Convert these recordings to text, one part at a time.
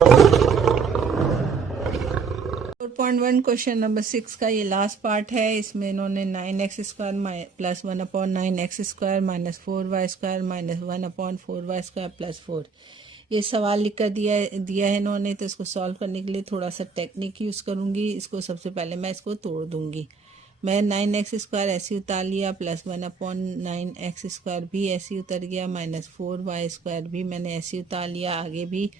4.1 question number 6 का ये last part है। इसमें इन्होंने 9x² plus 1/9x² minus 4y² minus 1/4y² plus 4 ये सवाल लिख कर दिया है इन्होंने। तो इसको सॉल्व करने के लिए थोड़ा सा टेक्निक यूज़ करूँगी। इसको सबसे पहले मैं इसको तोड़ दूँगी। मैं 9x² ऐसे उतार लिया, प्लस 1/9x² भी ऐसे उतर गया, माइनस 4y² भी मैंने ऐसे उतार लिया, आगे भी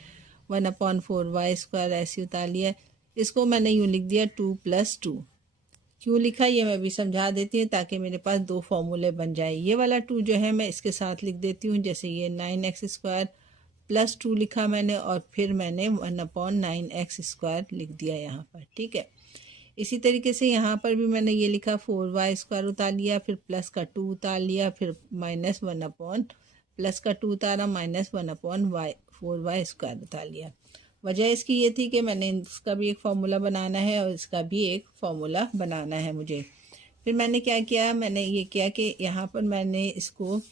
1/4y² ऐसे उतार लिया। इसको मैंने यूँ लिख दिया 2 + 2। क्यों लिखा ये मैं भी समझा देती हूँ ताकि मेरे पास दो फॉर्मूले बन जाए। ये वाला 2 जो है मैं इसके साथ लिख देती हूँ, जैसे ये 9x² प्लस 2 लिखा मैंने और फिर मैंने 1/9x² लिख दिया यहाँ पर। ठीक है, इसी तरीके से यहाँ पर भी मैंने ये लिखा 4y² उतार लिया, फिर प्लस का 2 उतार लिया, फिर माइनस 1/ प्लस का 2 उतारा, माइनस 1/4y² उतार लिया। वजह इसकी ये थी कि मैंने इसका भी एक फार्मूला बनाना है और इसका भी एक फार्मूला बनाना है मुझे। फिर मैंने क्या किया, मैंने ये किया कि यहाँ पर मैंने इसको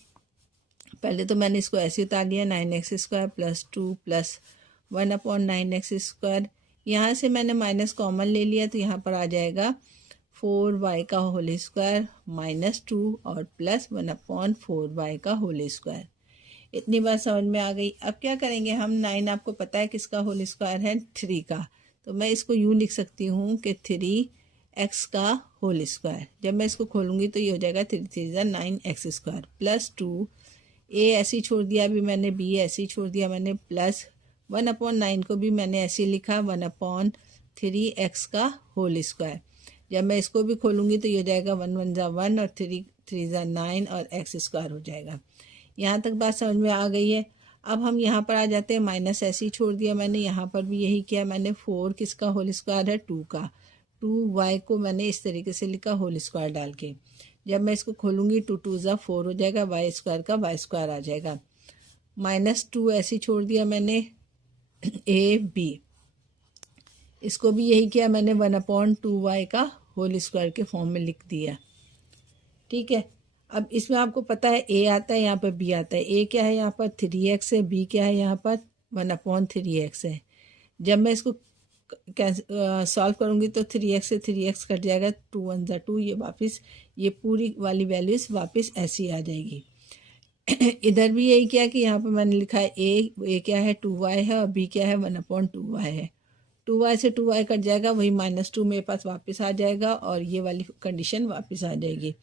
पहले तो मैंने इसको ऐसे उतार लिया 9x² प्लस 2 प्लस 1/9x²। यहाँ से मैंने माइनस कॉमन ले लिया तो यहाँ पर आ जाएगा 4y² माइनस 2 और प्लस 1/4y²। इतनी बात समझ में आ गई। अब क्या करेंगे हम, 9 आपको पता है किसका होल स्क्वायर है, 3 का। तो मैं इसको यूँ लिख सकती हूँ कि 3x का होल स्क्वायर। जब मैं इसको खोलूँगी तो ये हो जाएगा 3 3 9x² प्लस 2, a ऐसे ही छोड़ दिया अभी मैंने, b ऐसे ही छोड़ दिया मैंने, प्लस 1/9 को भी मैंने ऐसे ही लिखा 1/3x का होल स्क्वायर। जब मैं इसको भी खोलूँगी तो ये हो जाएगा 1 1 = 1 और 3 3 = 9 और x² हो जाएगा। यहाँ तक बात समझ में आ गई है। अब हम यहाँ पर आ जाते हैं, माइनस ऐसे ही छोड़ दिया मैंने, यहाँ पर भी यही किया मैंने। 4 किसका होल स्क्वायर है, 2 का। 2y को मैंने इस तरीके से लिखा होल स्क्वायर डाल के। जब मैं इसको खोलूँगी 2 2 = 4 हो जाएगा, y² का y² आ जाएगा। माइनस 2 ऐसे ही छोड़ दिया मैंने, a b इसको भी यही किया मैंने, 1/2y का होल स्क्वायर के फॉर्म में लिख दिया। ठीक है, अब इसमें आपको पता है a आता है, यहाँ पर b आता है। a क्या है यहाँ पर 3x है, b क्या है यहाँ पर 1/3x है। जब मैं इसको सॉल्व करूँगी तो 3x से 3x कट जाएगा, 2 1 = 2, ये वापस ये पूरी वाली वैल्यूज़ वापस ऐसी आ जाएगी। इधर भी यही किया कि यहाँ पर मैंने लिखा है a क्या है 2y है और b क्या है 1/2y है। 2y से 2y कट जाएगा, वही -2 मेरे पास वापस आ जाएगा और ये वाली कंडीशन वापस आ जाएगी।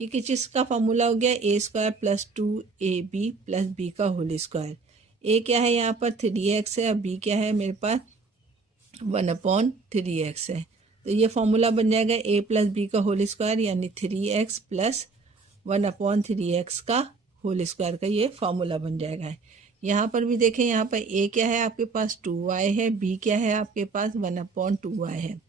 ये किस चीज़ का फार्मूला हो गया, a² plus 2ab plus b का होल स्क्वायर। a क्या है यहाँ पर 3x है और b क्या है मेरे पास 1/3x है। तो ये फार्मूला बन जाएगा a प्लस b का होल स्क्वायर, यानी 3x प्लस 1/3x का होल स्क्वायर का ये फार्मूला बन जाएगा। यहाँ पर भी देखें, यहाँ पर a क्या है आपके पास 2y है, b क्या है आपके पास 1/2y है।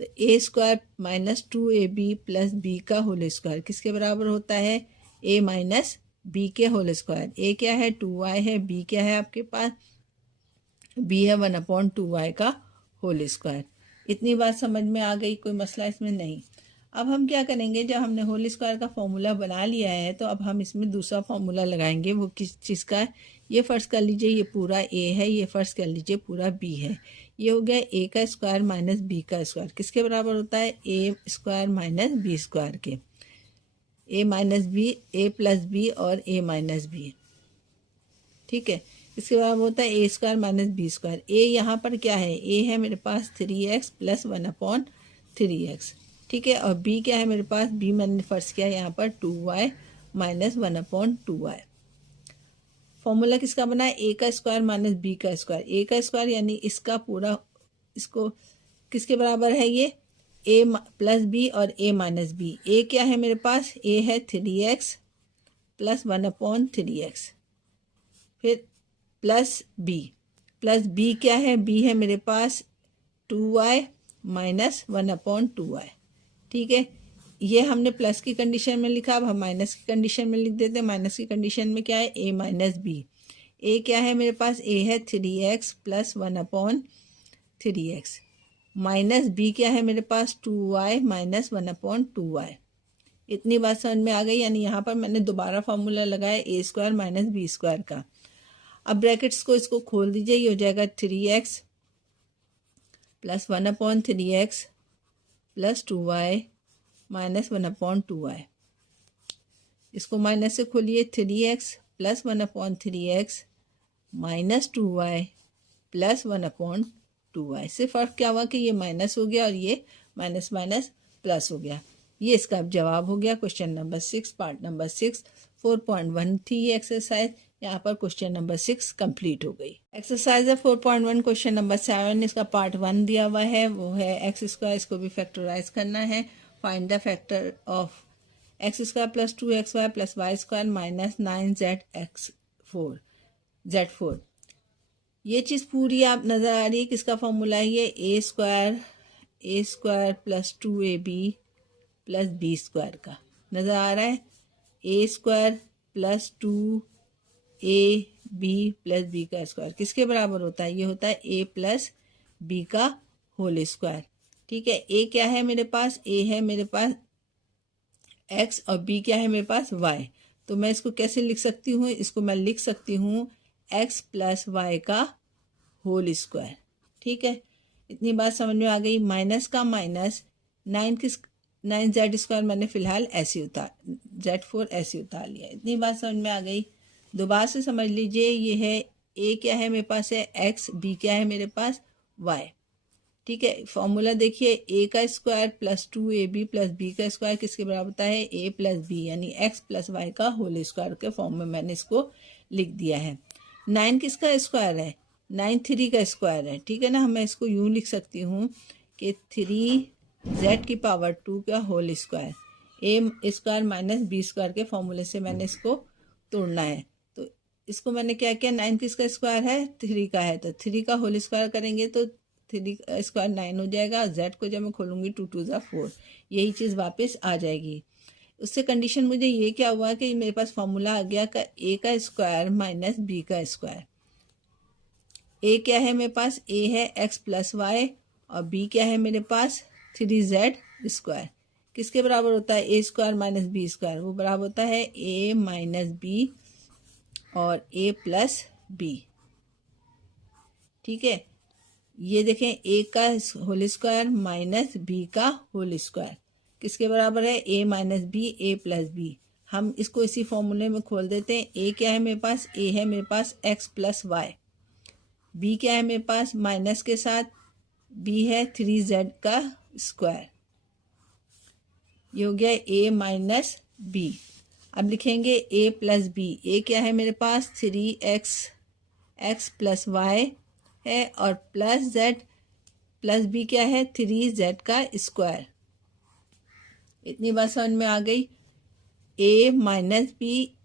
तो a² minus 2ab plus b का होल स्क्वायर किसके बराबर होता है, a माइनस b के होल स्क्वायर। a क्या है 2y है, b क्या है आपके पास, b है 1/2y का होल स्क्वायर। इतनी बात समझ में आ गई, कोई मसला इसमें नहीं। अब हम क्या करेंगे, जब हमने होल स्क्वायर का फॉर्मूला बना लिया है तो अब हम इसमें दूसरा फॉर्मूला लगाएंगे। वो किस चीज़ का है, ये फ़र्ज़ कर लीजिए ये पूरा a है, ये फ़र्ज़ कर लीजिए पूरा b है। ये हो गया a का स्क्वायर माइनस b का स्क्वायर किसके बराबर होता है, a² माइनस b² के। a minus b, a plus b और a माइनस b। ठीक है, इसके बराबर होता है a² माइनस b²। a यहाँ पर क्या है, a है मेरे पास 3x प्लस 1/3x। ठीक है, और b क्या है मेरे पास, b मैंने फ़र्ज़ किया यहाँ पर 2y माइनस 1/2y। फॉर्मूला किसका बना है, a का स्क्वायर माइनस b का स्क्वायर। a का स्क्वायर यानी इसका पूरा, इसको किसके बराबर है, ये a प्लस b और a माइनस b। a क्या है मेरे पास, a है 3x प्लस 1/3x, फिर प्लस b क्या है, b है मेरे पास 2y माइनस 1/2y। ठीक है, ये हमने प्लस की कंडीशन में लिखा, अब हम माइनस की कंडीशन में लिख देते हैं। माइनस की कंडीशन में क्या है, a माइनस b। a क्या है मेरे पास, a है 3x plus 1/3x, minus b क्या है मेरे पास 2y माइनस 1/2y। इतनी बात समझ में आ गई। यानी यहाँ पर मैंने दोबारा फार्मूला लगाया a² माइनस b² का। अब ब्रैकेट्स को इसको खोल दीजिए, ये हो जाएगा 3x plus 1/3x plus 2y minus 1/2y। इसको माइनस से खोलिए, 3x plus 1/3x minus 2y plus 1/2y। से फ़र्क क्या हुआ कि ये माइनस हो गया और ये माइनस माइनस प्लस हो गया। ये इसका अब जवाब हो गया क्वेश्चन नंबर 6, पार्ट नंबर 6। 4.1 थी ये एक्सरसाइज। यहाँ पर क्वेश्चन नंबर 6 कंप्लीट हो गई। एक्सरसाइज है 4.1 क्वेश्चन नंबर 7। इसका पार्ट 1 दिया हुआ है, वो है x²। इसको भी फैक्टराइज करना है। Find the factor of x² plus 2xy plus y² minus 9zx4 z4। ये चीज़ पूरी आप नज़र आ रही है, किसका फॉर्मूला है ये? a² plus 2ab plus b² का नज़र आ रहा है। a² plus 2ab plus b का स्क्वायर किसके बराबर होता है? ये होता है a प्लस b का होल स्क्वायर। ठीक है, a क्या है मेरे पास? a है मेरे पास x और b क्या है मेरे पास? y। तो मैं इसको कैसे लिख सकती हूँ? इसको मैं लिख सकती हूँ x प्लस y का होल स्क्वायर। ठीक है, इतनी बात समझ में आ गई। माइनस का माइनस 9z² मैंने फिलहाल ऐसे उतार, z4 ऐसे उतार लिया। इतनी बात समझ में आ गई। दोबारा से समझ लीजिए, ये है a क्या है मेरे पास है x, b क्या है मेरे पास y। ठीक है, फॉर्मूला देखिए, a का square plus 2ab plus b का स्क्वायर किसके बराबर होता है? a प्लस b, यानी x प्लस y का होल स्क्वायर के फॉर्म में मैंने इसको लिख दिया है। 9 किसका स्क्वायर है? 9 3 का स्क्वायर है। ठीक है ना, मैं इसको यूँ लिख सकती हूँ कि 3z की पावर 2 का whole square, a² minus b² के फॉर्मूले से मैंने इसको तोड़ना है। तो इसको मैंने क्या किया, 9 किसका स्क्वायर है? 3 का है, तो 3 का होल स्क्वायर करेंगे तो 3 का स्क्वायर 9 हो जाएगा। z को जब मैं खोलूँगी 2 2 ज़ा 4, यही चीज़ वापस आ जाएगी। उससे कंडीशन मुझे ये क्या हुआ कि मेरे पास फॉर्मूला आ गया का a का स्क्वायर माइनस b का स्क्वायर। a क्या है मेरे पास? a है x प्लस वाई और b क्या है मेरे पास? 3z²। किसके बराबर होता है? a² minus b²। वो बराबर होता है a माइनस b और a प्लस b। ठीक है, ये देखें, a का होल स्क्वायर माइनस b का होल स्क्वायर किसके बराबर है? a minus b, a plus b। हम इसको इसी फॉर्मूले में खोल देते हैं। a क्या है मेरे पास? a है मेरे पास x प्लस वाई। b क्या है मेरे पास? माइनस के साथ b है 3z का स्क्वायर। ये हो गया a माइनस b। अब लिखेंगे a प्लस b। a क्या है मेरे पास? 3x प्लस वाई है और प्लस z प्लस b क्या है? 3z का स्क्वायर। इतनी बात समझ में आ गई। a minus b,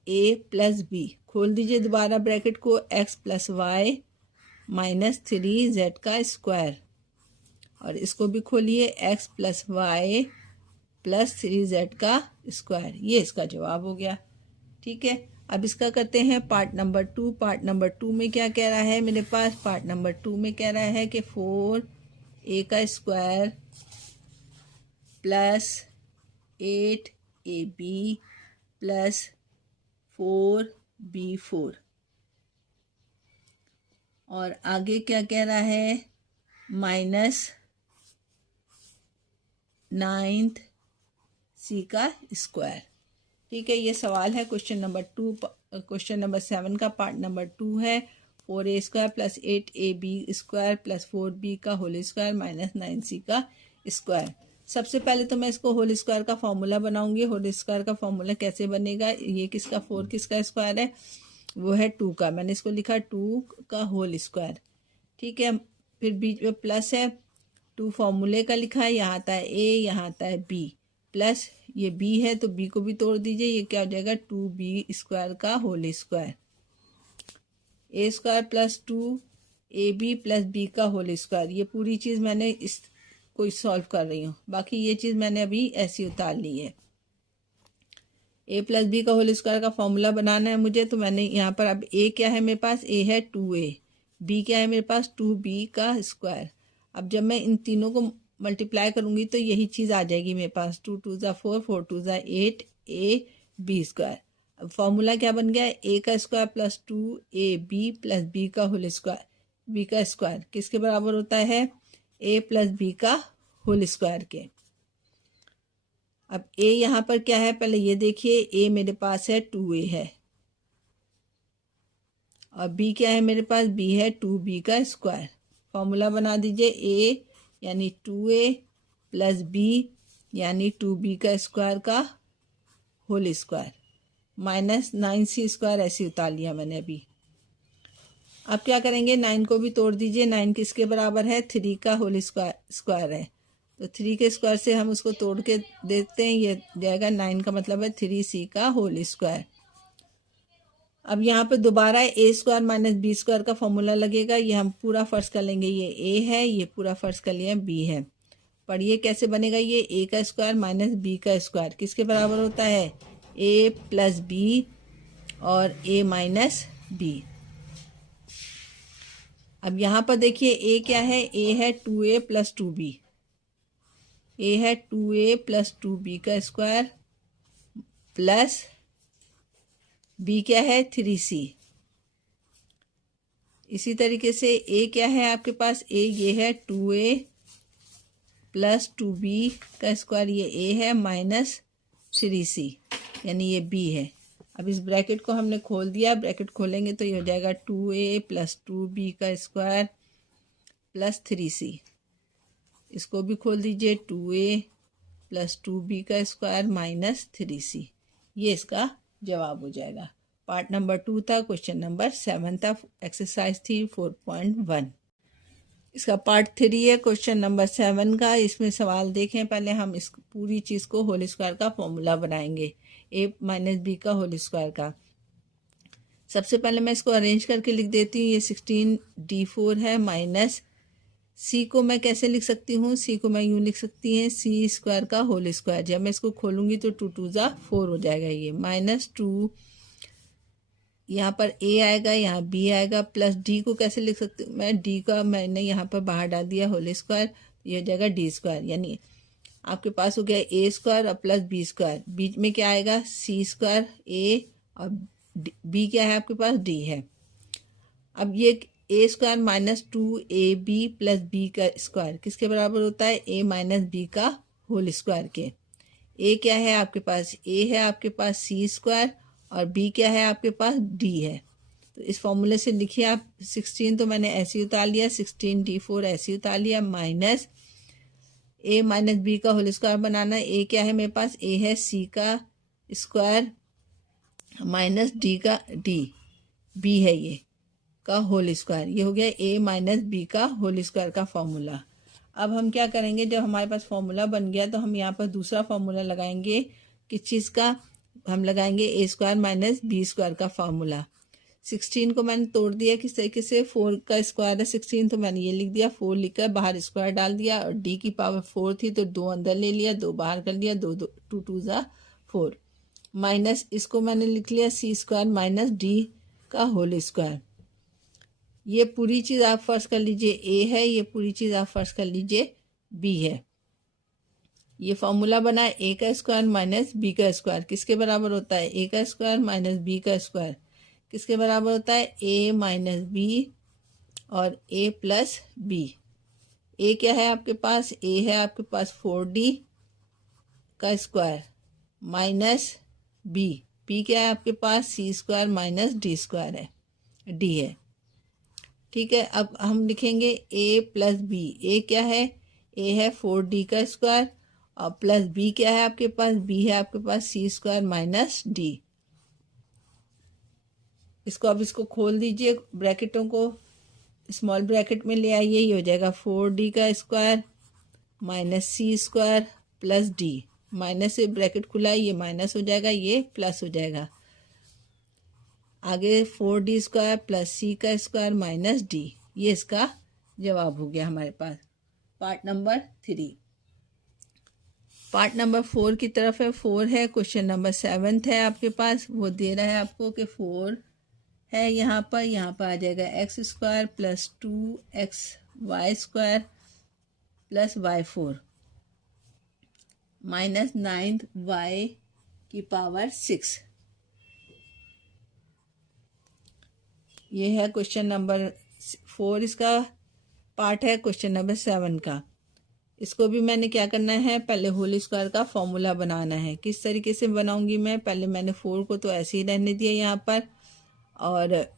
a plus b। खोल दीजिए दोबारा ब्रैकेट को, x plus Y minus 3z का स्क्वायर, और इसको भी खोलिए, x plus Y plus 3z का स्क्वायर। ये इसका जवाब हो गया। ठीक है, अब इसका करते हैं पार्ट नंबर 2। पार्ट नंबर 2 में क्या कह रहा है मेरे पास? पार्ट नंबर 2 में कह रहा है कि 4a का square plus 8ab plus 4b4। और आगे क्या कह रहा है? माइनस 9c का स्क्वायर। ठीक है, ये सवाल है क्वेश्चन नंबर 2, क्वेश्चन नंबर 7 का पार्ट नंबर 2 है। 4a² plus 8ab² plus 4b का होल स्क्वायर माइनस 9c का स्क्वायर। सबसे पहले तो मैं इसको होल स्क्वायर का फॉर्मूला बनाऊंगी। होल स्क्वायर का फॉर्मूला कैसे बनेगा? ये किसका 4 किसका स्क्वायर है? वो है 2 का। मैंने इसको लिखा 2 का होल स्क्वायर। ठीक है, फिर बीच में प्लस है, 2 फॉर्मूले का लिखा है, यहाँ आता है a, यहाँ आता है b, प्लस ये b है तो b को भी तोड़ दीजिए, ये क्या हो जाएगा? 2b² का whole square. a² plus 2ab plus b का होल स्क्वायर। ये पूरी चीज़ मैंने इस कोई सॉल्व कर रही हूँ, बाकी ये चीज़ मैंने अभी ऐसी उतार ली है। a प्लस b का होल स्क्वायर का फॉर्मूला बनाना है मुझे, तो मैंने यहाँ पर अब a क्या है मेरे पास? a है 2a, b क्या है मेरे पास? 2b का स्क्वायर। अब जब मैं इन तीनों को मल्टीप्लाई करूँगी तो यही चीज़ आ जाएगी मेरे पास, 2 2 ज़ा 4, 4 2 ज़ा 8 a b²। अब फॉर्मूला क्या बन गया, ए का square plus 2ab plus B का होल स्क्वायर, बी का स्क्वायर किसके बराबर होता है, ए प्लस बी का होल स्क्वायर के। अब ए यहाँ पर क्या है, पहले ये देखिए, ए मेरे पास है 2a है, और बी क्या है मेरे पास, बी है 2b का स्क्वायर। फॉर्मूला बना दीजिए, ए यानी 2a प्लस बी यानी 2b का स्क्वायर का whole square minus 9c square, ऐसे उतार लिया मैंने अभी। अब क्या करेंगे, 9 को भी तोड़ दीजिए, 9 किसके बराबर है, 3 का होल स्क्वायर है, तो 3 के स्क्वायर से हम उसको तोड़ के देखते हैं, ये जाएगा 9 का मतलब है 3c का होल स्क्वायर। अब यहाँ पे दोबारा ए स्क्वायर माइनस बी स्क्वायर का फॉर्मूला लगेगा, ये हम पूरा फर्ज कर लेंगे, ये ए है, ये पूरा फर्ज कर लिया बी है। पढ़िए कैसे बनेगा, ये ए का स्क्वायर माइनस बी का स्क्वायर किसके बराबर होता है, ए प्लस बी और ए माइनस बी। अब यहाँ पर देखिए ए क्या है, ए है 2a प्लस 2b, ए है 2a प्लस 2b का स्क्वायर प्लस बी क्या है 3c। इसी तरीके से ए क्या है आपके पास, ए ये है 2a प्लस 2b का स्क्वायर, ये ए है माइनस 3c यानी ये बी है। अब इस ब्रैकेट को हमने खोल दिया, ब्रैकेट खोलेंगे तो ये हो जाएगा 2a प्लस 2b का स्क्वायर प्लस 3c। इसको भी खोल दीजिए, 2a प्लस 2b का स्क्वायर माइनस 3c, ये इसका जवाब हो जाएगा। पार्ट नंबर 2 था, क्वेश्चन नंबर 7 था, एक्सरसाइज थी 4.1। इसका पार्ट 3 है क्वेश्चन नंबर 7 का। इसमें सवाल देखें, पहले हम इस पूरी चीज़ को होल स्क्वायर का फॉर्मूला बनाएंगे, ए माइनस बी का होल स्क्वायर का। सबसे पहले मैं इसको अरेंज करके लिख देती हूँ, ये 16d4 है माइनस सी को मैं कैसे लिख सकती हूँ, सी को मैं यूँ लिख सकती हैं, सी स्क्वायर का होल स्क्वायर। जब मैं इसको खोलूँगी तो 2 2 जा 4 हो जाएगा, ये माइनस 2, यहाँ पर ए आएगा, यहाँ बी आएगा, प्लस डी को कैसे लिख सकती हूँ मैं, डी का मैंने यहाँ पर बाहर डाल दिया होल स्क्वायर, ये हो जाएगा डी स्क्वायर। यानी आपके पास हो गया ए स्क्वायर और प्लस बी स्क्वायर, बीच में क्या आएगा सी स्क्वायर, ए और बी क्या है आपके पास, डी है। अब ये A square minus 2ab plus B का स्क्वायर किसके बराबर होता है, ए माइनस बी का होल स्क्वायर के। ए क्या है आपके पास, ए है आपके पास सी स्क्वायर और बी क्या है आपके पास, डी है। तो इस फॉर्मूले से लिखिए आप, 16 तो मैंने ऐसे ही उतार लिया, 16d4 ऐसे ही उतार लिया, माइनस ए माइनस बी का होल स्क्वायर बनाना। ए क्या है मेरे पास, ए है सी का स्क्वायर माइनस डी का डी, बी है ये का होल स्क्वायर, ये हो गया ए माइनस बी का होल स्क्वायर का फॉर्मूला। अब हम क्या करेंगे, जब हमारे पास फॉर्मूला बन गया तो हम यहाँ पर दूसरा फॉर्मूला लगाएंगे, किस चीज़ का, हम लगाएंगे ए स्क्वायर माइनस बी स्क्वायर का फॉर्मूला। 16 को मैंने तोड़ दिया किस तरीके से, 4 का स्क्वायर है 16, तो मैंने ये लिख दिया, 4 लिखकर बाहर स्क्वायर डाल दिया, और डी की पावर 4 थी तो 2 अंदर ले लिया, 2 बाहर कर लिया, 2 2 2 जा 4, माइनस इसको मैंने लिख लिया सी स्क्वायर माइनस डी का होल स्क्वायर। ये पूरी चीज़ आप फर्ज कर लीजिए ए है, ये पूरी चीज़ आप फर्ज कर लीजिए बी है। ये फॉर्मूला बना है, ए का स्क्वायर माइनस बी का स्क्वायर किसके बराबर होता है, ए का स्क्वायर माइनस बी का स्क्वायर किसके बराबर होता है, ए माइनस बी और ए प्लस बी। ए क्या है आपके पास, ए है आपके पास 4d का स्क्वायर माइनस बी, बी क्या है आपके पास, सी स्क्वायर माइनस डी स्क्वायर है, डी है। ठीक है, अब हम लिखेंगे a प्लस बी। ए क्या है, a है 4d का स्क्वायर और प्लस b क्या है आपके पास, b है आपके पास सी स्क्वायर माइनस डी। इसको अब इसको खोल दीजिए, ब्रैकेटों को स्मॉल ब्रैकेट में ले आइए, ये हो जाएगा 4d का स्क्वायर माइनस सी स्क्वायर प्लस डी, माइनस से ब्रैकेट खुला है, ये माइनस हो जाएगा, ये प्लस हो जाएगा, आगे 4d स्क्वायर प्लस सी का स्क्वायर माइनस डी, ये इसका जवाब हो गया हमारे पास। Part number 3। पार्ट नंबर 4 की तरफ है, 4 है, क्वेश्चन नंबर 7 है आपके पास, वो दे रहा है आपको कि 4 है, यहाँ पर आ जाएगा x square plus 2x y square plus y4 minus 9y की पावर 6। ये है क्वेश्चन नंबर 4, इसका पार्ट है क्वेश्चन नंबर 7 का। इसको भी मैंने क्या करना है, पहले होल स्क्वायर का फॉर्मूला बनाना है। किस तरीके से बनाऊंगी मैं, पहले मैंने 4 को तो ऐसे ही रहने दिया यहाँ पर, और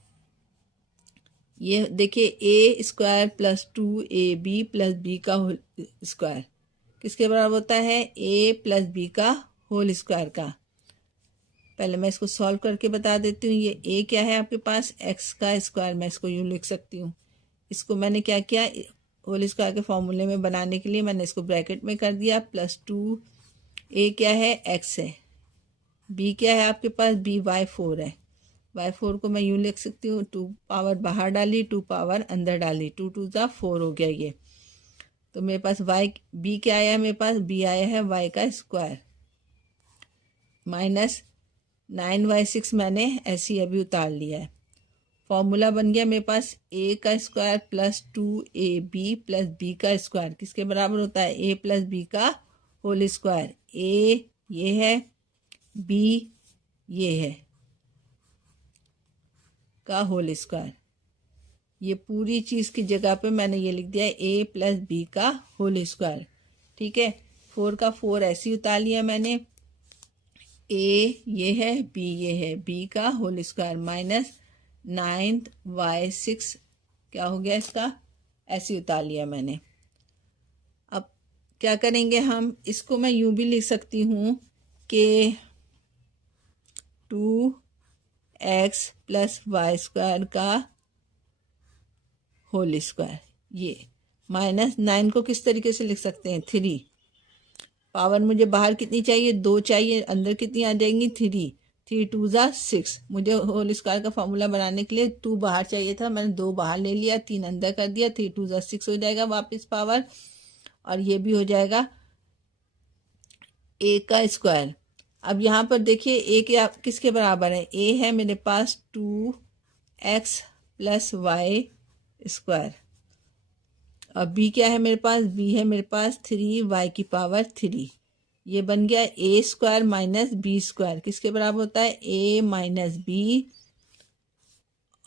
ये देखिए A square plus 2ab plus B का होल स्क्वायर किसके बराबर होता है, ए प्लस बी का होल स्क्वायर का। पहले मैं इसको सॉल्व करके बता देती हूँ। ये ए क्या है आपके पास, एक्स का स्क्वायर, मैं इसको यूँ लिख सकती हूँ। इसको मैंने क्या किया, होल स्क्वायर के फॉर्मूले में बनाने के लिए मैंने इसको ब्रैकेट में कर दिया, प्लस 2 ए क्या है, एक्स है, बी क्या है आपके पास, बी y4 है। y4 को मैं यूँ लिख सकती हूँ, 2 पावर बाहर डाली, 2 पावर अंदर डाली, 2 2 जा 4 हो गया ये। तो मेरे पास बी क्या आया है, मेरे पास बी आया है y का स्क्वायर माइनस 9y6 मैंने ऐसे ही अभी उतार लिया है। फॉर्मूला बन गया मेरे पास a का square plus 2ab plus b का स्क्वायर किसके बराबर होता है, a प्लस b का होल स्क्वायर। a ये है, b ये है का होल स्क्वायर। ये पूरी चीज़ की जगह पे मैंने ये लिख दिया a प्लस बी का होल स्क्वायर। ठीक है, 4 का 4 ऐसे ही उतार लिया मैंने। a ये है, b ये है, b का होल स्क्वायर माइनस 9y6 क्या हो गया इसका, ऐसे उतार लिया मैंने। अब क्या करेंगे हम, इसको मैं यूं भी लिख सकती हूँ कि 2x प्लस वाई स्क्वायर का होल स्क्वायर, ये माइनस 9 को किस तरीके से लिख सकते हैं, 3। पावर मुझे बाहर कितनी चाहिए, 2 चाहिए, अंदर कितनी आ जाएंगी, 3। 3 2 जा 6। मुझे होल स्क्वायर का फॉर्मूला बनाने के लिए 2 बाहर चाहिए था, मैंने 2 बाहर ले लिया, 3 अंदर कर दिया, 3 2 जा 6 हो जाएगा वापस पावर, और ये भी हो जाएगा a का स्क्वायर। अब यहाँ पर देखिए a के किसके बराबर है, a है मेरे पास 2x प्लस वाई स्क्वायर, और b क्या है मेरे पास, b है मेरे पास 3y की पावर 3। ये बन गया a square minus B square किसके बराबर होता है, a माइनस बी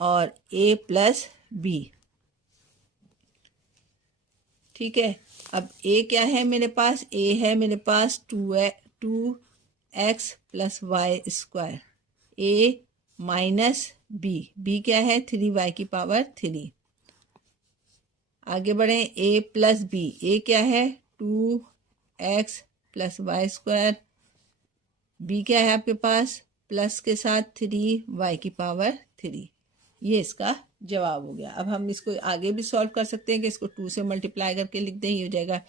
और a प्लस बी। ठीक है, अब a क्या है मेरे पास, a है मेरे पास 2x plus Y square, a minus b क्या है 3y की पावर 3। आगे बढ़े, a प्लस बी, a क्या है 2x plus Y square, b क्या है आपके पास प्लस के साथ 3y की पावर 3। ये इसका जवाब हो गया। अब हम इसको आगे भी सॉल्व कर सकते हैं कि इसको 2 से मल्टीप्लाई करके लिख दें, ये हो जाएगा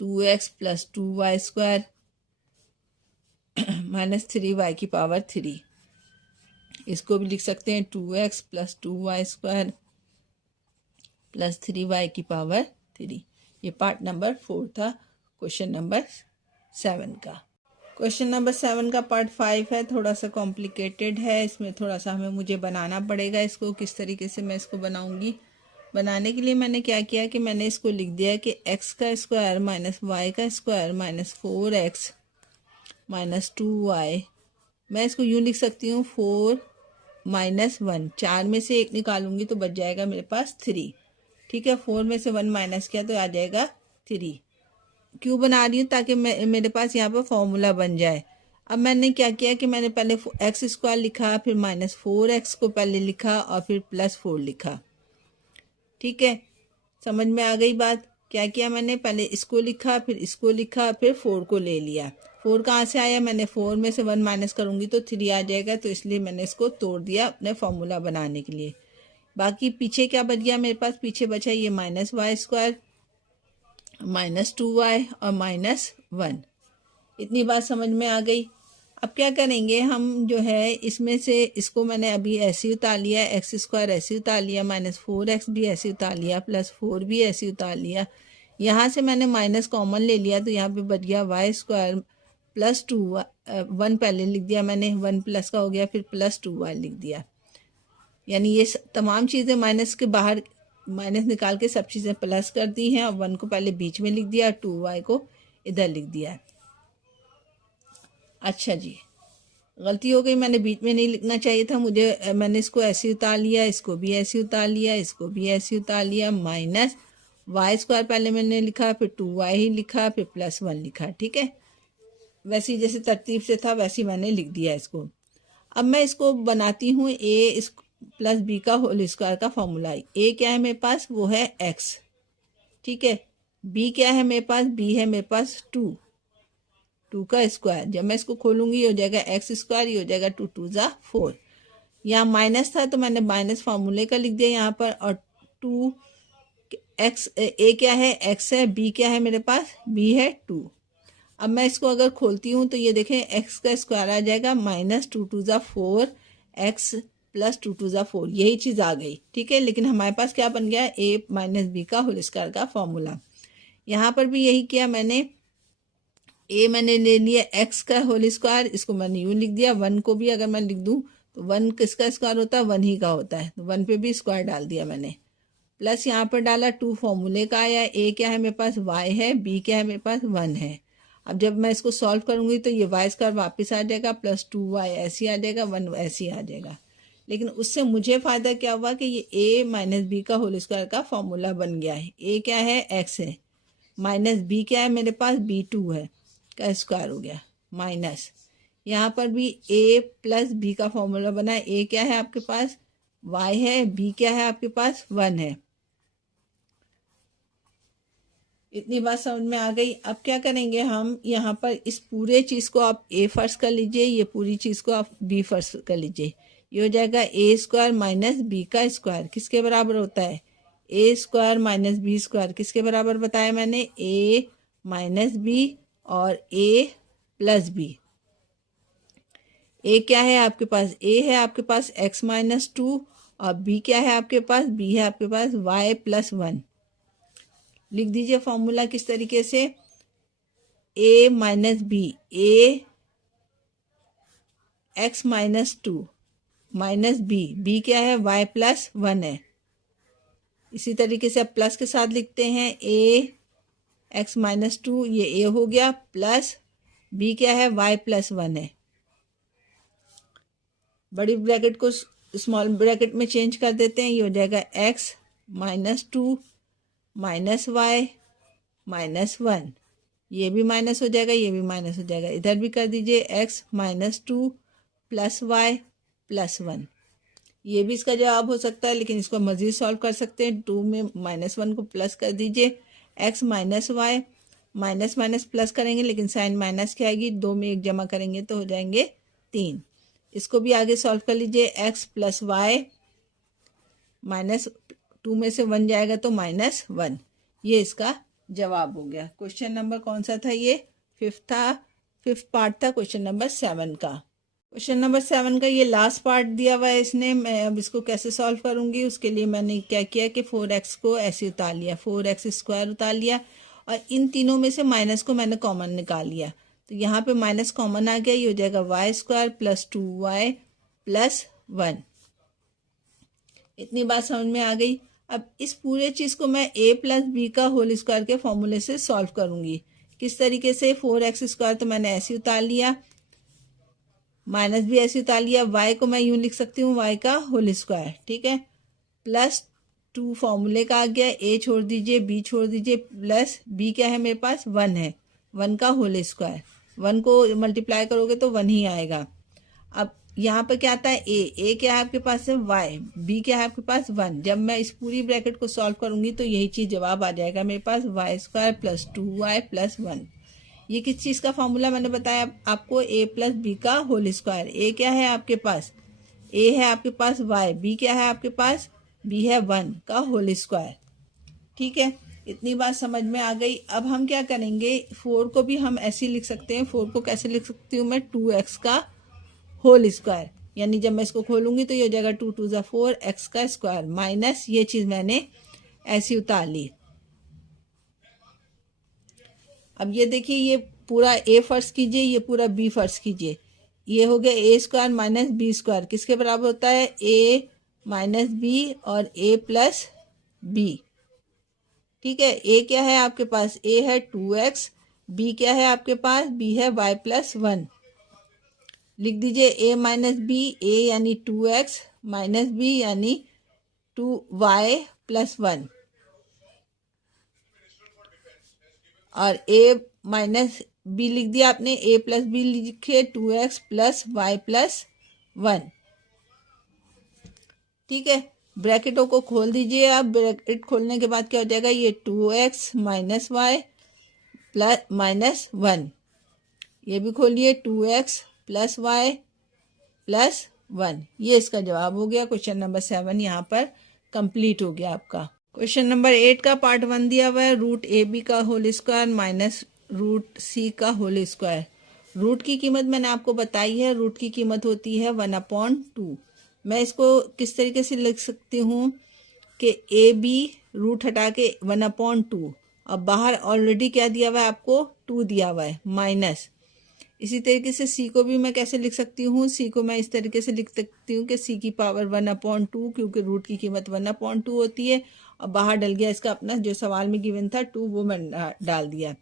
2x plus 2y square minus 3y की पावर 3। इसको भी लिख सकते हैं 2x plus 2y square plus 3y की पावर 3। ये पार्ट नंबर 4 था क्वेश्चन नंबर 7 का। क्वेश्चन नंबर 7 का पार्ट 5 है, थोड़ा सा कॉम्प्लिकेटेड है, इसमें थोड़ा सा मुझे बनाना पड़ेगा। इसको किस तरीके से मैं इसको बनाऊंगी, बनाने के लिए मैंने क्या किया कि मैंने इसको लिख दिया कि x का स्क्वायर माइनस वाई का square minus 4x minus 2y। मैं इसको यूँ लिख सकती हूँ 4 माइनस 1, 4 में से 1 निकालूंगी तो बच जाएगा मेरे पास 3। ठीक है, 4 में से 1 माइनस किया तो आ जाएगा 3। क्यों बना रही हूँ, ताकि मेरे पास यहाँ पर फॉर्मूला बन जाए। अब मैंने क्या किया कि मैंने पहले एक्स स्क्वायर लिखा, फिर माइनस 4x को पहले लिखा और फिर प्लस 4 लिखा। ठीक है, समझ में आ गई बात। क्या किया मैंने, पहले इसको लिखा, फिर इसको लिखा, फिर 4 को ले लिया। 4 कहाँ से आया, मैंने 4 में से 1 माइनस करूँगी तो 3 आ जाएगा, तो इसलिए मैंने इसको तोड़ दिया अपने फॉर्मूला बनाने के लिए। बाकी पीछे क्या बच गया मेरे पास, पीछे बचा ये minus Y square minus 2y और माइनस 1। इतनी बात समझ में आ गई। अब क्या करेंगे हम, जो है इसमें से इसको मैंने अभी ऐसे उतार लिया, एक्स स्क्वायर ऐसे उतार लिया, माइनस 4x भी ऐसे उतार लिया, प्लस 4 भी ऐसे उतार लिया। यहाँ से मैंने माइनस कॉमन ले लिया तो यहाँ पे बच गया वाई स्क्वायर प्लस 1 पहले लिख दिया मैंने, 1 प्लस का हो गया, फिर प्लस 2y लिख दिया। यानी ये तमाम चीज़ें माइनस के बाहर माइनस निकाल के सब चीज़ें प्लस कर दी हैं, और 1 को पहले बीच में लिख दिया, 2y को इधर लिख दिया। अच्छा जी, गलती हो गई, मैंने बीच में नहीं लिखना चाहिए था मुझे, मैंने इसको ऐसे उतार लिया, इसको भी ऐसे उतार लिया, इसको भी ऐसे उतार लिया, माइनस वाई स्क्वायर पहले मैंने लिखा, फिर 2y ही लिखा, फिर +1 लिखा। ठीक है, वैसे जैसे तरतीब से था वैसे मैंने लिख दिया इसको। अब मैं इसको बनाती हूँ a प्लस बी का होल स्क्वायर का फॉर्मूला। a क्या है मेरे पास, वो है x। ठीक है, b क्या है मेरे पास, b है मेरे पास 2 का स्क्वायर। जब मैं इसको खोलूंगी ये हो जाएगा x स्क्वायर, ये हो जाएगा 2 2 ज़ा 4। यहाँ माइनस था तो मैंने माइनस फार्मूले का लिख दिया यहाँ पर। और 2 x, a क्या है, x है, b क्या है मेरे पास, b है 2। अब मैं इसको अगर खोलती हूँ तो ये देखें x का स्क्वायर आ जाएगा, -2 2 ज़ा 4 x प्लस 2 2 ज़ा 4, यही चीज़ आ गई। ठीक है, लेकिन हमारे पास क्या बन गया, a माइनस बी का होल स्क्वायर का फॉर्मूला। यहाँ पर भी यही किया मैंने, a मैंने ले लिया x का होल स्क्वायर, इसको मैंने यूँ लिख दिया। 1 को भी अगर मैं लिख दूँ तो 1 किसका स्क्वायर होता है, 1 ही का होता है, तो 1 पे भी स्क्वायर डाल दिया मैंने। प्लस यहाँ पर डाला 2 फॉर्मूले का आया, a क्या है मेरे पास, y है, b क्या है मेरे पास, 1 है। अब जब मैं इसको सॉल्व करूँगी तो ये y स्क्वायर वापस आ जाएगा, प्लस 2y ऐसे आ जाएगा, 1 ऐसे आ जाएगा। लेकिन उससे मुझे फ़ायदा क्या हुआ कि ये a माइनस बी का होल स्क्वायर का फॉर्मूला बन गया है। a क्या है, x है, माइनस b क्या है मेरे पास, b2 है, का स्क्वायर हो गया, माइनस यहाँ पर भी a प्लस b का फॉर्मूला बना है। a क्या है आपके पास, y है, b क्या है आपके पास, 1 है। इतनी बात समझ में आ गई। अब क्या करेंगे हम, यहाँ पर इस पूरे चीज़ को आप a फर्ज कर लीजिए, ये पूरी चीज़ को आप b फर्ज कर लीजिए। ये हो जाएगा a स्क्वायर माइनस b का स्क्वायर किसके बराबर होता है, a square minus b square किसके बराबर बताया मैंने, a माइनस b और a प्लस b। a क्या है आपके पास, a है आपके पास x माइनस 2 और b क्या है आपके पास, b है आपके पास y प्लस 1। लिख दीजिए फॉर्मूला किस तरीके से, a minus B, a x minus 2 minus b क्या है, y प्लस 1 है। इसी तरीके से अब प्लस के साथ लिखते हैं, a x माइनस 2, ये a हो गया, प्लस b क्या है, y प्लस 1 है। बड़ी ब्रैकेट को स्मॉल ब्रैकेट में चेंज कर देते हैं, ये हो जाएगा x minus 2 minus Y minus 1, ये भी माइनस हो जाएगा, ये भी माइनस हो जाएगा। इधर भी कर दीजिए x minus 2 plus Y plus 1, ये भी इसका जवाब हो सकता है, लेकिन इसको मज़ीद सॉल्व कर सकते हैं। 2 में -1 को प्लस कर दीजिए, x minus Y, minus minus plus करेंगे लेकिन साइन माइनस की आएगी, 2 में 1 जमा करेंगे तो हो जाएंगे 3। इसको भी आगे सॉल्व कर लीजिए, x प्लस वाई माइनस 2 में से 1 जाएगा तो -1, ये इसका जवाब हो गया। क्वेश्चन नंबर कौन सा था, ये फिफ्थ पार्ट था क्वेश्चन नंबर 7 का। क्वेश्चन नंबर 7 का ये लास्ट पार्ट दिया हुआ है इसने। मैं अब इसको कैसे सॉल्व करूंगी, उसके लिए मैंने क्या किया कि 4x को ऐसे उतार लिया, 4x स्क्वायर उतार लिया और इन तीनों में से माइनस को मैंने कॉमन निकाल लिया, तो यहाँ पे माइनस कॉमन आ गया, ये हो जाएगा y square plus 2y plus 1। इतनी बात समझ में आ गई। अब इस पूरे चीज़ को मैं a प्लस बी का होल स्क्वायर के फॉर्मूले से सॉल्व करूंगी। किस तरीके से, 4x स्क्वायर तो मैंने ऐसे उतार लिया, माइनस भी ऐसे उतार लिया, y को मैं यूँ लिख सकती हूँ y का होल स्क्वायर, ठीक है, प्लस 2 फॉर्मूले का आ गया, a छोड़ दीजिए, b छोड़ दीजिए, प्लस b क्या है मेरे पास, 1 है, 1 का होल स्क्वायर, 1 को मल्टीप्लाई करोगे तो 1 ही आएगा। अब यहाँ पर क्या आता है, a क्या है आपके पास है y, b क्या है आपके पास 1। जब मैं इस पूरी ब्रैकेट को सॉल्व करूंगी तो यही चीज़ जवाब आ जाएगा मेरे पास, y square plus 2y plus 1। ये किस चीज़ का फॉर्मूला मैंने बताया आपको, a प्लस बी का होल स्क्वायर। a क्या है आपके पास, a है आपके पास y, b क्या है आपके पास, b है 1 का होल स्क्वायर। ठीक है, इतनी बात समझ में आ गई। अब हम क्या करेंगे, 4 को भी हम ऐसे लिख सकते हैं। 4 को कैसे लिख सकती हूँ मैं, 2x का होल स्क्वायर, यानी जब मैं इसको खोलूंगी तो ये हो जाएगा 2 2 ज़ा 4 x का स्क्वायर, माइनस ये चीज़ मैंने ऐसी उतार ली। अब ये देखिए, ये पूरा a फर्ज कीजिए, ये पूरा b फर्ज कीजिए, ये हो गया a square minus B square किसके बराबर होता है, a माइनस बी और a प्लस बी। ठीक है, a क्या है आपके पास, a है 2x, b क्या है आपके पास, b है y प्लस 1। लिख दीजिए a माइनस बी, a यानी 2x माइनस बी यानी 2y प्लस 1, और a माइनस बी लिख दिया आपने, a प्लस बी लिखे 2x प्लस y प्लस 1। ठीक है, ब्रैकेटों को खोल दीजिए। अब ब्रैकेट खोलने के बाद क्या हो जाएगा, ये 2x minus Y plus minus 1, ये भी खोलिए 2x प्लस वाई प्लस 1। ये इसका जवाब हो गया। क्वेश्चन नंबर 7 यहाँ पर कंप्लीट हो गया आपका। क्वेश्चन नंबर 8 का पार्ट 1 दिया हुआ है, रूट ए बी का होल स्क्वायर माइनस रूट सी का होल स्क्वायर। रूट की कीमत मैंने आपको बताई है, रूट की कीमत होती है 1/2। मैं इसको किस तरीके से लिख सकती हूँ कि ए बी रूट हटा के 1/2, अब बाहर ऑलरेडी क्या दिया हुआ है आपको, 2 दिया हुआ है, माइनस। इसी तरीके से सी को भी मैं कैसे लिख सकती हूँ, सी को मैं इस तरीके से लिख सकती हूँ कि सी की पावर 1/2, क्योंकि रूट की कीमत 1/2 होती है। अब बाहर डल गया इसका अपना जो सवाल में गिवन था 2, वो मैं डाल दिया।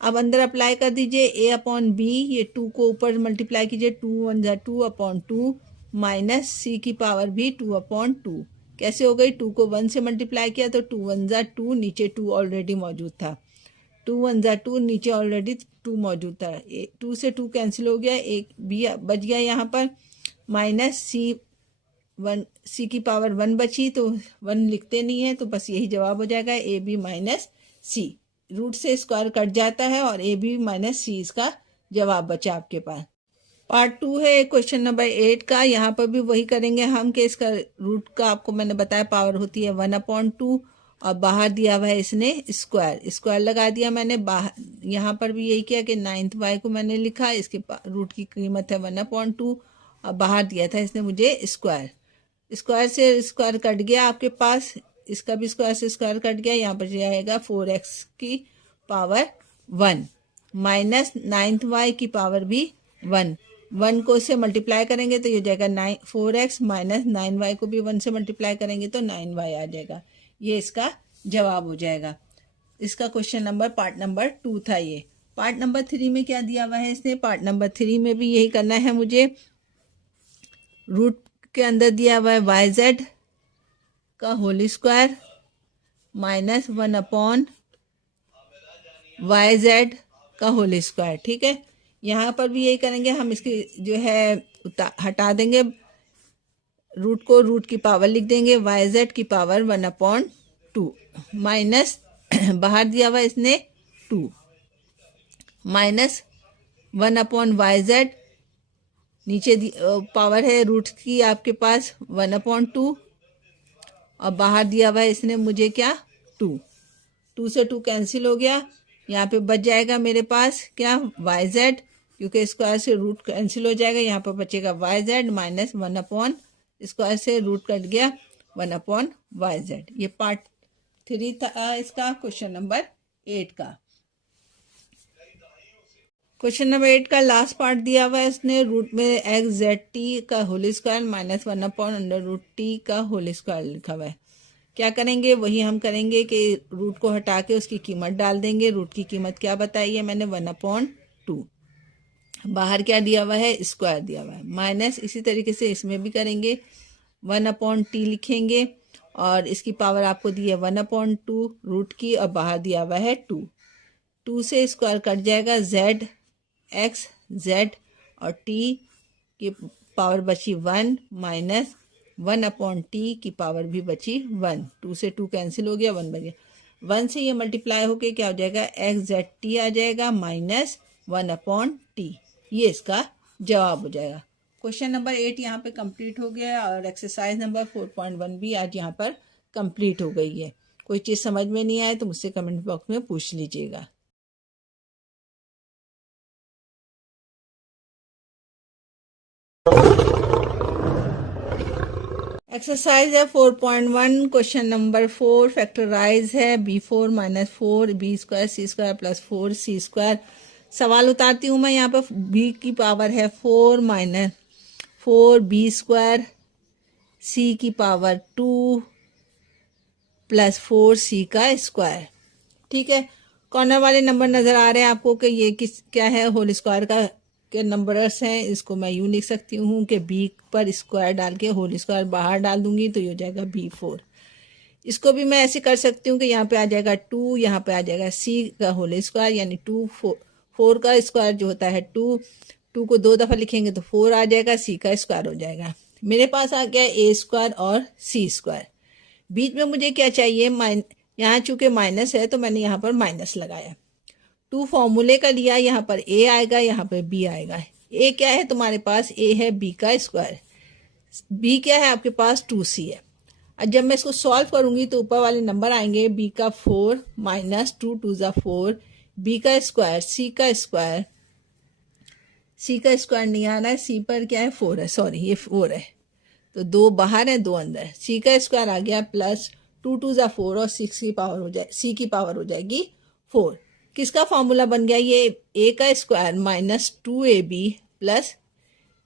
अब अंदर अप्लाई कर दीजिए a/b, ये 2 को ऊपर मल्टीप्लाई कीजिए, 2 1 जा 2/2 माइनस सी की पावर भी 2/2। कैसे हो गई, 2 को 1 से मल्टीप्लाई किया तो 2 1 जा 2, नीचे 2 ऑलरेडी मौजूद था, 2 1 जा 2, नीचे ऑलरेडी 2 मौजूद था, 2 से 2 कैंसिल हो गया, एक भी बच गया यहाँ पर, माइनस सी की पावर 1 बची, तो 1 लिखते नहीं है, तो बस यही जवाब हो जाएगा, A B minus C. Root से स्क्वायर कट जाता है और ए बी माइनस सी इसका जवाब बचा आपके पास। पार्ट 2 है क्वेश्चन नंबर 8 का, यहाँ पर भी वही करेंगे हम कि इसका रूट का आपको मैंने बताया पावर होती है 1/2, और बाहर दिया हुआ है इसने स्क्वायर लगा दिया मैंने बाहर। यहाँ पर भी यही किया कि 9th वाई को मैंने लिखा, इसके रूट की कीमत है 1/2, और बाहर दिया था इसने मुझे स्क्वायर से स्क्वायर कट गया आपके पास, इसका भी स्क्वायर से स्क्वायर कट गया, यहाँ पर जाएगा 4x की पावर 1 माइनस 9th वाई की पावर भी 1 को इससे मल्टीप्लाई करेंगे तो ये जाएगा 4x माइनस 9y को भी 1 से मल्टीप्लाई करेंगे तो 9y आ जाएगा। ये इसका जवाब हो जाएगा। इसका क्वेश्चन नंबर पार्ट नंबर 2 था ये। पार्ट नंबर 3 में क्या दिया हुआ है इसने, पार्ट नंबर 3 में भी यही करना है मुझे। रूट के अंदर दिया हुआ है yz का होल स्क्वायर माइनस 1/yz का होल स्क्वायर। ठीक है, यहाँ पर भी यही करेंगे हम, इसकी जो है हटा देंगे रूट को, रूट की पावर लिख देंगे yz की पावर 1/2 माइनस बाहर दिया हुआ इसने 2 माइनस 1/yz, नीचे पावर है रूट की आपके पास 1/2, और बाहर दिया हुआ है इसने मुझे क्या 2 से 2 कैंसिल हो गया, यहाँ पे बच जाएगा मेरे पास क्या yz, क्योंकि स्क्वायर से रूट कैंसिल हो जाएगा, यहाँ पर बचेगा yz माइनस 1/, स्क्वायर से रूट कट गया 1/yz। ये पार्ट 3 था इसका क्वेश्चन नंबर 8 का। क्वेश्चन नंबर 8 का लास्ट पार्ट दिया हुआ है इसने, रूट में एक्स जेड टी का होल स्क्वायर माइनस 1/√t का होल स्क्वायर लिखा हुआ है। क्या करेंगे, वही हम करेंगे कि रूट को हटा के उसकी कीमत डाल देंगे। रूट की कीमत क्या बताई है मैंने 1/2, बाहर क्या दिया हुआ है स्क्वायर दिया हुआ है, माइनस इसी तरीके से इसमें भी करेंगे 1/t लिखेंगे, और इसकी पावर आपको दी है 1/2 रूट की, और बाहर दिया हुआ है 2 से स्क्वायर कट जाएगा, z x z और t की पावर बची 1 माइनस 1/t की पावर भी बची 1, 2 से 2 कैंसिल हो गया, 1 बच गया, 1 से ये मल्टीप्लाई होके क्या हो जाएगा एक्स जेड टी आ जाएगा माइनस 1/t। ये इसका जवाब हो जाएगा। क्वेश्चन नंबर 8 यहाँ पे कंप्लीट हो गया, और एक्सरसाइज नंबर 4.1 भी आज यहाँ पर कंप्लीट हो गई है। कोई चीज़ समझ में नहीं आए तो मुझसे कमेंट बॉक्स में पूछ लीजिएगा। एक्सरसाइज है 4.1, क्वेश्चन नंबर 4, फैक्टराइज है b4 minus 4 b square c square plus 4 c square. सवाल उतारती हूँ मैं, यहाँ पर b की पावर है 4 माइनस 4 b स्क्वायर, c की पावर 2 प्लस 4 c का स्क्वायर। ठीक है, कॉर्नर वाले नंबर नज़र आ रहे हैं आपको कि ये क्या है, होल स्क्वायर का के नंबर्स हैं, इसको मैं यूँ लिख सकती हूँ कि b पर स्क्वायर डाल के होल स्क्वायर बाहर डाल दूंगी तो ये हो जाएगा b4। इसको भी मैं ऐसे कर सकती हूँ कि यहाँ पे आ जाएगा 2, यहाँ पे आ जाएगा c का होल स्क्वायर यानी 2 4 का स्क्वायर जो होता है 2 को 2 दफ़ा लिखेंगे तो 4 आ जाएगा, c का स्क्वायर हो जाएगा। मेरे पास आ गया a स्क्वायर और c स्क्वायर। बीच में मुझे क्या चाहिए, यहाँ चूंकि माइनस है तो मैंने यहाँ पर माइनस लगाया। 2 फॉर्मूले का लिया, यहाँ पर a आएगा, यहाँ पर b आएगा। a क्या है तुम्हारे पास, a है b का स्क्वायर, b क्या है आपके पास 2c है। और जब मैं इसको सॉल्व करूंगी तो ऊपर वाले नंबर आएंगे, b का 4 माइनस 2 2 ज़ा 4, b का स्क्वायर, c का स्क्वायर, c का स्क्वायर नहीं आना है, c पर क्या है 4 है, सॉरी ये 4 है तो 2 बाहर है 2 अंदर, c का स्क्वायर आ गया प्लस 2 2 ज़ा 4 और 6 की पावर हो जाए, c की पावर हो जाएगी 4। किसका फॉर्मूला बन गया, ये a का square minus 2ab plus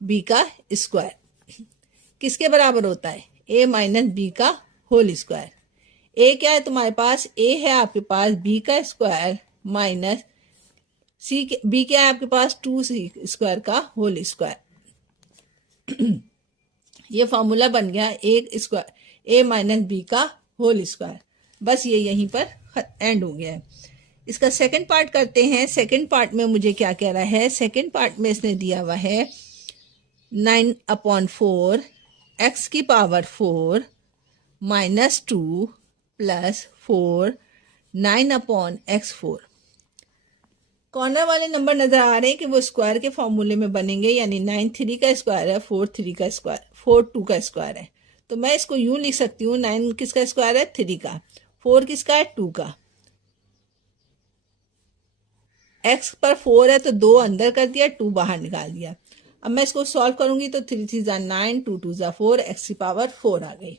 b का स्क्वायर किसके बराबर होता है, a माइनस बी का होल स्क्वायर। a क्या है तुम्हारे पास, a है आपके पास b का स्क्वायर माइनस b क्या है आपके पास 2c स्क्वायर का होल स्क्वायर। ये फॉर्मूला बन गया a माइनस बी का होल स्क्वायर। बस ये यहीं पर एंड हो गया है। इसका सेकंड पार्ट करते हैं। सेकंड पार्ट में मुझे क्या कह रहा है, सेकंड पार्ट में इसने दिया हुआ है 9/4 x की power 4 minus 2 plus 4 9/x4। Corner वाले नंबर नजर आ रहे हैं कि वो स्क्वायर के फॉर्मूले में बनेंगे, यानी 9 3 का स्क्वायर है, 4 3 का स्क्वायर, 4 2 का स्क्वायर है। तो मैं इसको यूं लिख सकती हूँ, 9 किसका स्क्वायर है 3 का, 4 किसका है 2 का, x पर 4 है तो 2 अंदर कर दिया, 2 बाहर निकाल दिया। अब मैं इसको सॉल्व करूंगी तो 3 3 ज़ा 9, 2 2 ज़ा 4, x की पावर 4 आ गई।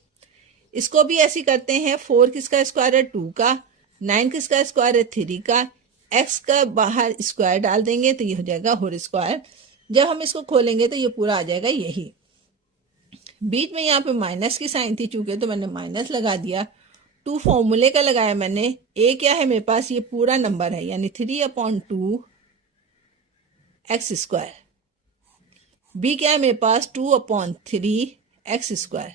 इसको भी ऐसे करते हैं, 4 किसका स्क्वायर है 2 का, 9 किसका स्क्वायर है 3 का, x का बाहर स्क्वायर डाल देंगे तो ये हो जाएगा होल स्क्वायर। जब हम इसको खोलेंगे तो ये पूरा आ जाएगा यही। बीच में यहाँ पे माइनस की साइन थी चूंकि, तो मैंने माइनस लगा दिया। 2 फॉर्मूले का लगाया मैंने। a क्या है मेरे पास, ये पूरा नंबर है यानी 3/2 x स्क्वायर। b क्या है मेरे पास 2/3 x स्क्वायर।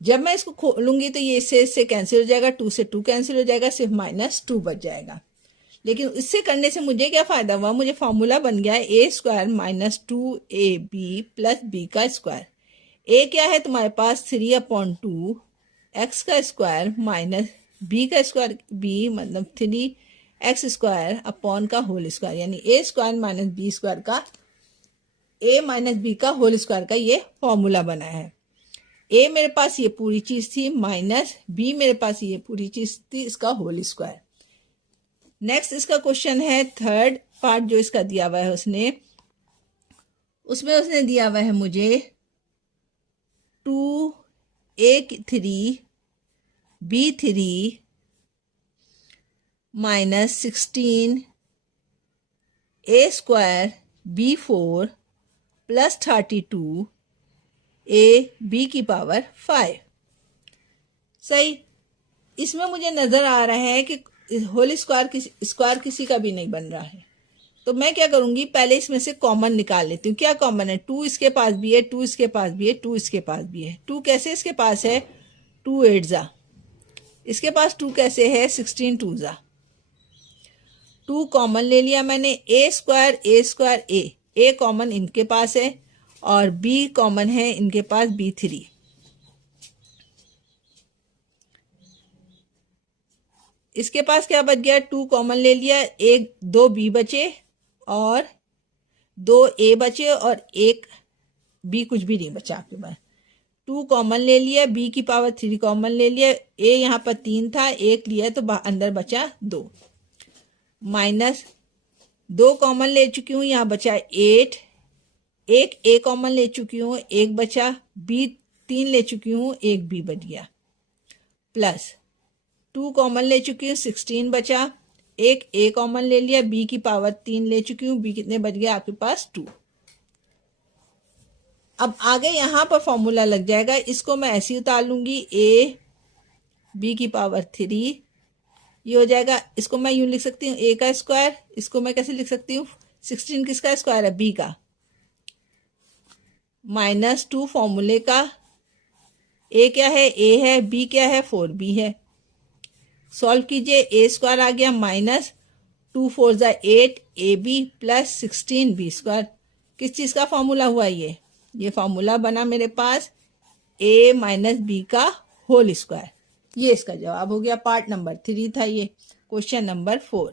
जब मैं इसको खोलूंगी तो ये इससे कैंसिल हो जाएगा, 2 से 2 कैंसिल हो जाएगा, सिर्फ -2 बच जाएगा। लेकिन इससे करने से मुझे क्या फायदा हुआ, मुझे फॉर्मूला बन गया a square minus 2ab plus b का स्क्वायर। a क्या है तुम्हारे पास 3/2 x का स्क्वायर माइनस b का स्क्वायर, b मतलब 3x स्क्वायर अपॉन का होल स्क्वायर, यानी a square minus b square का, a माइनस b का होल स्क्वायर का ये फॉर्मूला बना है। a मेरे पास ये पूरी चीज थी माइनस b मेरे पास ये पूरी चीज थी, इसका होल स्क्वायर। नेक्स्ट इसका क्वेश्चन है थर्ड पार्ट जो इसका दिया हुआ है उसमें उसने दिया हुआ है मुझे 2a3 b3 minus 16 a square b4 plus 32 a b की पावर 5। सही। इसमें मुझे नजर आ रहा है कि होल स्क्वायर किसी का भी नहीं बन रहा है, तो मैं क्या करूंगी, पहले इसमें से कॉमन निकाल लेती हूँ। क्या कॉमन है, 2 इसके पास भी है, 2 इसके पास भी है, 2 इसके पास भी है। 2 कैसे इसके पास है, 2 8 ज़ा, इसके पास 2 कैसे है 16 2 ज़ा। 2 कॉमन ले लिया मैंने, a स्क्वायर a कॉमन इनके पास है और b कॉमन है इनके पास b3। इसके पास क्या बच गया, 2 कॉमन ले लिया, 2 b बचे और 2 a बचे और 1 b कुछ भी नहीं बचा आपके पास। 2 कॉमन ले लिया, b की पावर 3 कॉमन ले लिया, a यहाँ पर 3 था, 1 लिया तो अंदर बचा 2, माइनस 2 कॉमन ले चुकी हूँ, यहाँ बचा 8, 1 a कॉमन ले चुकी हूँ, 1 बचा, b 3 ले चुकी हूँ, 1 b बच गया, प्लस 2 कॉमन ले चुकी हूँ 16 बचा, 1 a कॉमन ले लिया, b की पावर 3 ले चुकी हूँ, b कितने बच गया आपके पास 2। अब आगे यहाँ पर फॉर्मूला लग जाएगा, इसको मैं ऐसे ही उतार लूंगी, a b की पावर 3 ये हो जाएगा। इसको मैं यूं लिख सकती हूँ a का स्क्वायर, इसको मैं कैसे लिख सकती हूँ 16 किसका स्क्वायर है? बी का। -2 फॉर्मूले का, ए क्या है? ए है। बी क्या है? 4b है। सॉल्व कीजिए, ए स्क्वायर आ गया -2 4 ज़ा 8 A B plus 16 B square. किस चीज़ का फॉर्मूला हुआ ये फॉर्मूला बना मेरे पास a माइनस बी का होल स्क्वायर। ये इसका जवाब हो गया। पार्ट नंबर 3 था ये। Question number 4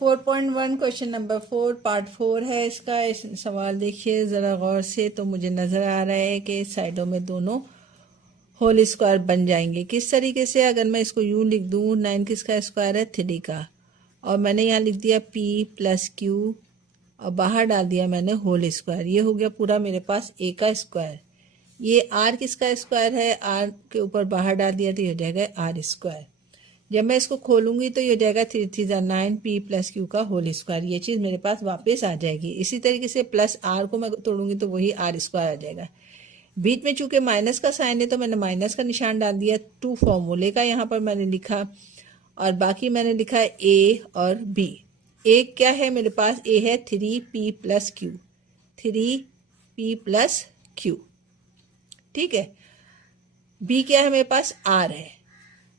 4.1 question number 4 part 4 है इसका। इस सवाल देखिए ज़रा गौर से, तो मुझे नज़र आ रहा है कि साइडों में दोनों होल स्क्वायर बन जाएंगे। किस तरीके से? अगर मैं इसको यूँ लिख दूँ, 9 किसका स्क्वायर है? 3 का। और मैंने यहाँ लिख दिया p प्लस क्यू और बाहर डाल दिया मैंने होल स्क्वायर। ये हो गया पूरा मेरे पास a का स्क्वायर। ये r किसका स्क्वायर है? r के ऊपर बाहर डाल दिया तो ये हो जाएगा r स्क्वायर। जब मैं इसको खोलूंगी तो ये हो जाएगा 3 3 ज़ा 9 p प्लस क्यू का होल स्क्वायर। ये चीज़ मेरे पास वापस आ जाएगी। इसी तरीके से प्लस r को मैं तोड़ूंगी तो वही r स्क्वायर आ जाएगा। बीच में चूंकि माइनस का साइन है तो मैंने माइनस का निशान डाल दिया। 2 फॉर्मूले का यहाँ पर मैंने लिखा और बाकी मैंने लिखा a और b। a क्या है मेरे पास? a है 3p plus Q, 3p plus Q. ठीक है। b क्या है मेरे पास? r है।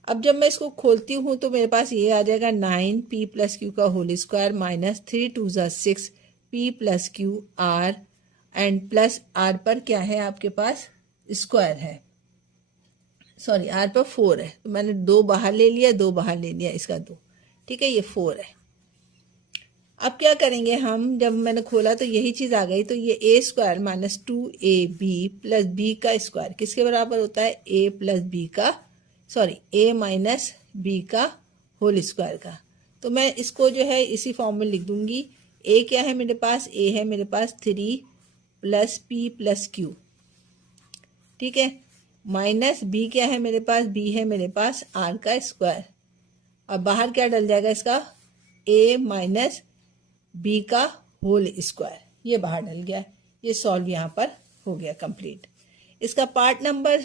अब जब मैं इसको खोलती हूँ तो मेरे पास ये आ जाएगा 9p प्लस क्यू का होल स्क्वायर माइनस 3 2 ज़ा 6 p plus Q r and plus r पर क्या है आपके पास? स्क्वायर है। सॉरी, r पर 4 है तो मैंने 2 बाहर ले लिया, 2 बाहर ले लिया, इसका 2। ठीक है, ये 4 है। अब क्या करेंगे हम? जब मैंने खोला तो यही चीज़ आ गई, तो ये a square minus 2ab plus b का स्क्वायर किसके बराबर होता है? a प्लस b का, सॉरी a माइनस b का होल स्क्वायर का। तो मैं इसको जो है इसी फॉर्म में लिख दूंगी। a क्या है मेरे पास? a है मेरे पास 3 प्लस p प्लस q। ठीक है। माइनस b क्या है मेरे पास? b है मेरे पास r का स्क्वायर। अब बाहर क्या डल जाएगा इसका? a माइनस b का होल स्क्वायर। ये बाहर डल गया। ये सॉल्व यहाँ पर हो गया कंप्लीट। इसका पार्ट नंबर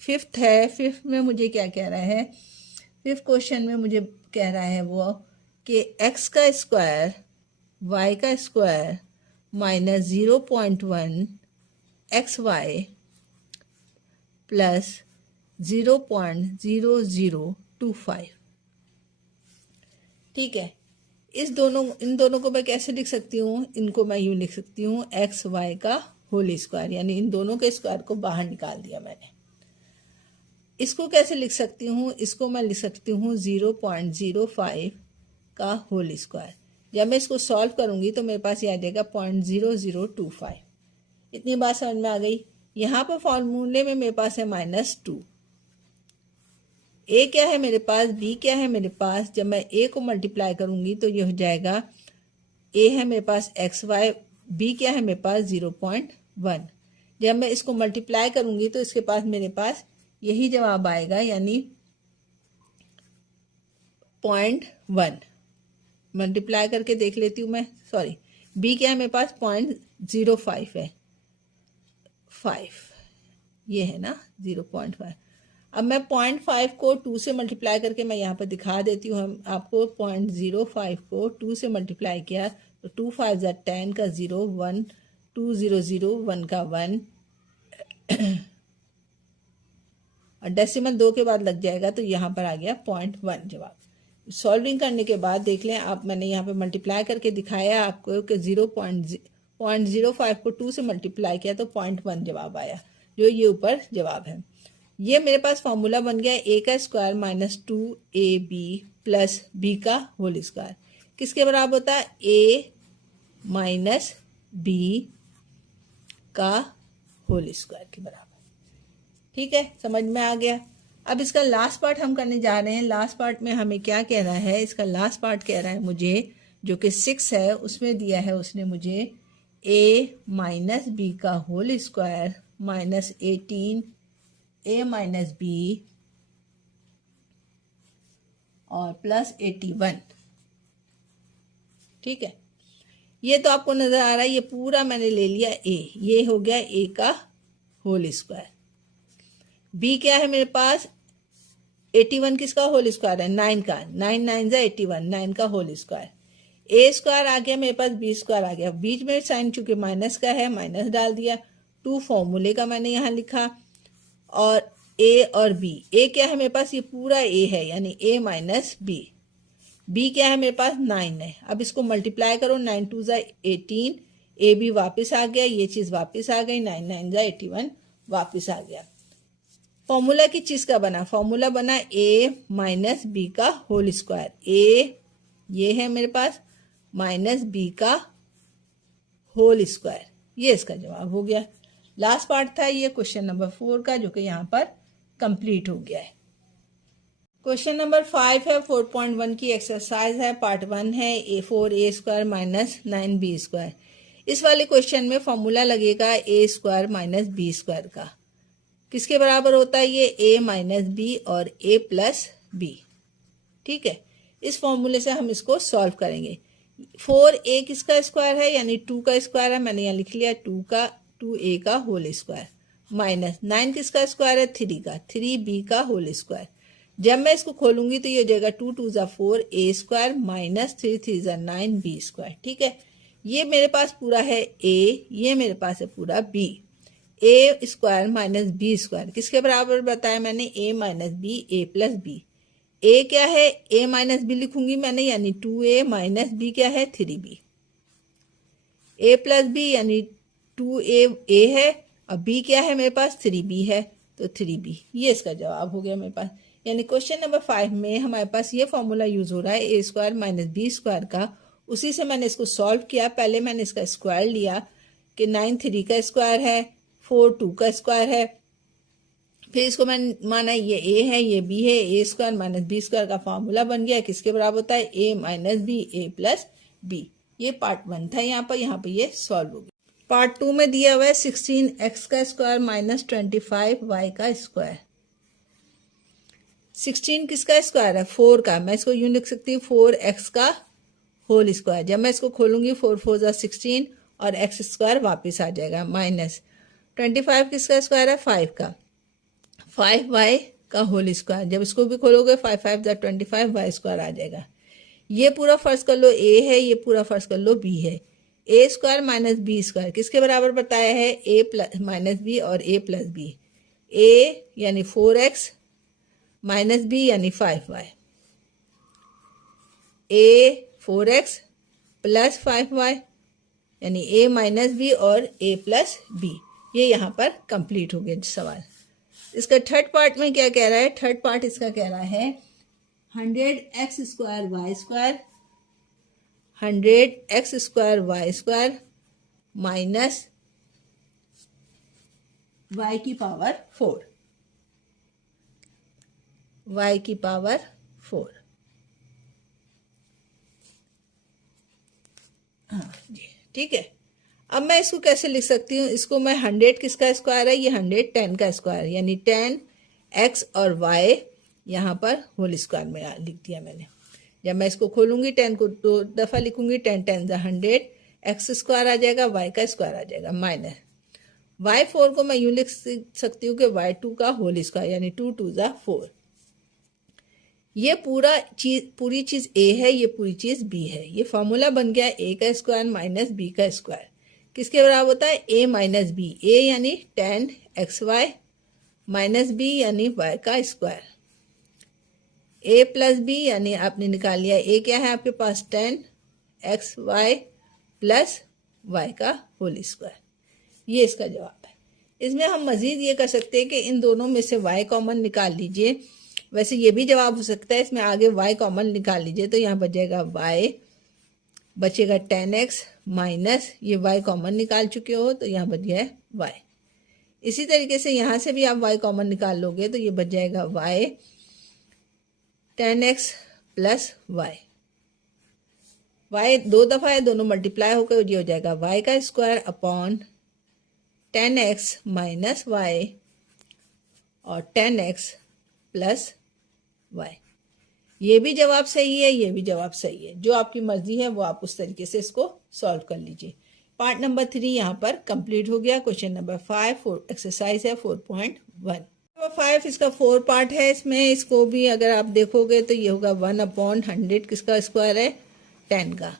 5 है। 5 में मुझे क्या कह रहा है? 5th क्वेश्चन में मुझे कह रहा है वो कि x का स्क्वायर y का स्क्वायर माइनस 0.1 xy प्लस 0.0025। ठीक है। इन दोनों को मैं कैसे लिख सकती हूँ? इनको मैं यूँ लिख सकती हूँ एक्स वाई का होल स्क्वायर, यानी इन दोनों के स्क्वायर को बाहर निकाल दिया मैंने। इसको कैसे लिख सकती हूँ? इसको मैं लिख सकती हूँ 0.05 का होल स्क्वायर। जब मैं इसको सॉल्व करूँगी तो मेरे पास ये आ जाएगा 0.0025। इतनी बात समझ में आ गई। यहाँ पर फॉर्मूले में मेरे पास है -2। a क्या है मेरे पास? b क्या है मेरे पास? जब मैं a को मल्टीप्लाई करूँगी तो ये हो जाएगा, a है मेरे पास xy, b क्या है मेरे पास? 0.1। जब मैं इसको मल्टीप्लाई करूँगी तो इसके पास मेरे पास यही जवाब आएगा, यानी 0.1। मल्टीप्लाई करके देख लेती हूँ मैं। सॉरी, b क्या है मेरे पास? 0.05 है, 5 ये है ना 0.5। अब मैं 0.5 को 2 से मल्टीप्लाई करके मैं यहाँ पर दिखा देती हूँ हम आपको। 0.05 को 2 से मल्टीप्लाई किया तो 2 5 ज़ा 10 का 0 1 2 0 0 1 का 1 और डेसिमल 2 के बाद लग जाएगा तो यहाँ पर आ गया 0.1 जवाब। सॉल्विंग करने के बाद देख लें आप, मैंने यहाँ पे मल्टीप्लाई करके दिखाया आपको कि 0.05 को 2 से मल्टीप्लाई किया तो 0.1 जवाब आया, जो ये ऊपर जवाब है। ये मेरे पास फॉर्मूला बन गया a का square minus 2ab plus b का होल स्क्वायर किसके बराबर होता है? a माइनस b का होल स्क्वायर के बराबर। ठीक है, समझ में आ गया। अब इसका लास्ट पार्ट हम करने जा रहे हैं। लास्ट पार्ट में हमें क्या कह रहा है? इसका लास्ट पार्ट कह रहा है मुझे, जो कि 6 है, उसमें दिया है उसने मुझे a माइनस b का whole square minus 18 a minus b और प्लस 81। ठीक है, ये तो आपको नजर आ रहा है। ये पूरा मैंने ले लिया a, ये हो गया a का होल स्क्वायर। b क्या है मेरे पास? 81 किसका होल स्क्वायर है? 9 का, 9 9 ज़ा 81, 9 का होल स्क्वायर। ए स्क्वायर आ गया मेरे पास, बी स्क्वायर आ गया, बीच में साइन चूंकि माइनस का है माइनस डाल दिया, 2 फॉर्मूले का मैंने यहाँ लिखा, और ए और बी, ए क्या है मेरे पास, ये पूरा ए है यानी ए माइनस बी, बी क्या है मेरे पास 9 है। अब इसको मल्टीप्लाई करो, 9 2 ज़ा 18, ए बी वापस आ गया, ये चीज़ वापस आ गई, 9 9 ज़ा 81 वापस आ गया। फॉर्मूला की चीज़ का बना, फॉर्मूला बना ए माइनस बी का होल स्क्वायर, ए ये है मेरे पास माइनस बी का होल स्क्वायर, ये इसका जवाब हो गया। लास्ट पार्ट था ये क्वेश्चन नंबर 4 का, जो कि यहाँ पर कंप्लीट हो गया है। क्वेश्चन नंबर 5 है, 4.1 की एक्सरसाइज है, पार्ट 1 है, A4 square minus 9B square. इस वाले क्वेश्चन में फॉर्मूला लगेगा ए स्क्वायर माइनस बी स्क्वायर का, किसके बराबर होता है ये, ए माइनस बी और ए प्लस बी। ठीक है, इस फॉर्मूले से हम इसको सॉल्व करेंगे। 4a किसका स्क्वायर है यानी 2 का स्क्वायर है, मैंने यहाँ लिख लिया 2a का होल स्क्वायर, माइनस 9 किसका स्क्वायर है, 3 का, 3b का होल स्क्वायर। जब मैं इसको खोलूंगी तो ये हो जाएगा 2 2 ज़ा 4 a स्क्वायर माइनस 3 3 ज़ा 9 b स्क्वायर। ठीक है, ये मेरे पास पूरा है a, ये मेरे पास है पूरा b। a square minus b square किसके बराबर बताया मैंने, a minus B A plus B. a क्या है, a माइनस बी लिखूंगी मैंने यानी 2a माइनस b क्या है 3b, a प्लस बी यानी 2a है और b क्या है मेरे पास 3b है, तो 3b, ये इसका जवाब हो गया मेरे पास। यानी क्वेश्चन नंबर 5 में हमारे पास ये फॉर्मूला यूज हो रहा है ए स्क्वायर माइनस बी स्क्वायर का, उसी से मैंने इसको सॉल्व किया। पहले मैंने इसका स्क्वायर लिया कि 9 3 का स्क्वायर है, 4 2 का स्क्वायर है, फिर इसको मैंने माना ये ए है ये बी है, ए स्क्वायर माइनस बी स्क्वायर का फॉर्मूला बन गया, किसके बराबर होता है, A minus B A plus B. ये पार्ट 1 था, यहाँ पर ये सॉल्व हो गया। पार्ट 2 में दिया हुआ है 16x का स्क्वायर माइनस 25y का स्क्वायर। 16 किसका स्क्वायर है, 4 का, मैं इसको यूं लिख सकती हूँ 4x का होल स्क्वायर। जब मैं इसको खोलूंगी 4 4 ज़ा 16 और x स्क्वायर वापस आ जाएगा, माइनस 25 किसका स्क्वायर है, 5 का, 5y का होल स्क्वायर। जब इसको भी खोलोगे 5 5 ज़ा 25 y स्क्वायर आ जाएगा। ये पूरा फर्ज कर लो a है, ये पूरा फर्ज कर लो b है। a square minus B square किसके बराबर बताया है, a प्लस माइनस बी और a प्लस बी। a यानी 4x माइनस बी यानी 5y, a 4x plus 5y यानी a माइनस बी और a प्लस बी। ये यहाँ पर कंप्लीट हो गया सवाल। इसका थर्ड पार्ट में क्या कह रहा है, थर्ड पार्ट इसका कह रहा है 100x square Y square, 100x square Y square minus y की पावर 4, y की पावर 4। हाँ जी, ठीक है। अब मैं इसको कैसे लिख सकती हूँ, इसको मैं 100 किसका स्क्वायर है, ये 110 का स्क्वायर यानी 10x और y यहाँ पर होल स्क्वायर में लिख दिया मैंने। जब मैं इसको खोलूंगी 10 को 2 दफ़ा लिखूंगी, 10 10 ज़ा 100, x स्क्वायर आ जाएगा, y का स्क्वायर आ जाएगा, माइनस y4 को मैं यूँ लिख सकती हूँ कि y2 का होल स्क्वायर यानी 2 2 ज़ा 4। ये पूरी चीज़ a है, ये पूरी चीज़ b है। ये फॉर्मूला बन गया a का स्क्वायर माइनस b का स्क्वायर, किसके बराबर होता है, a माइनस बी। a यानी 10xy माइनस b यानी y का स्क्वायर, a प्लस बी यानी आपने निकाल लिया a क्या है आपके पास 10xy प्लस y का होल स्क्वायर। ये इसका जवाब है। इसमें हम मज़ीद ये कर सकते हैं कि इन दोनों में से y कॉमन निकाल लीजिए। वैसे ये भी जवाब हो सकता है, इसमें आगे y कॉमन निकाल लीजिए तो यहाँ बचेगा y, बचेगा 10x माइनस ये y कॉमन निकाल चुके हो तो यहाँ बच गया है y। इसी तरीके से यहाँ से भी आप y कॉमन निकाल लोगे तो ये बच जाएगा y 10x plus y। y 2 दफ़ा है, दोनों मल्टीप्लाई होकर ये हो जाएगा y का square upon 10x minus y और 10x प्लस y। ये भी जवाब सही है, ये भी जवाब सही है। जो आपकी मर्जी है वो आप उस तरीके से इसको सॉल्व कर लीजिए। पार्ट नंबर 3 यहाँ पर कंप्लीट हो गया। क्वेश्चन नंबर 5 एक्सरसाइज है 4.1। नंबर 5 इसका 4 पार्ट है। इसमें इसको भी अगर आप देखोगे तो ये होगा 1/100 किसका स्क्वायर है 10 का,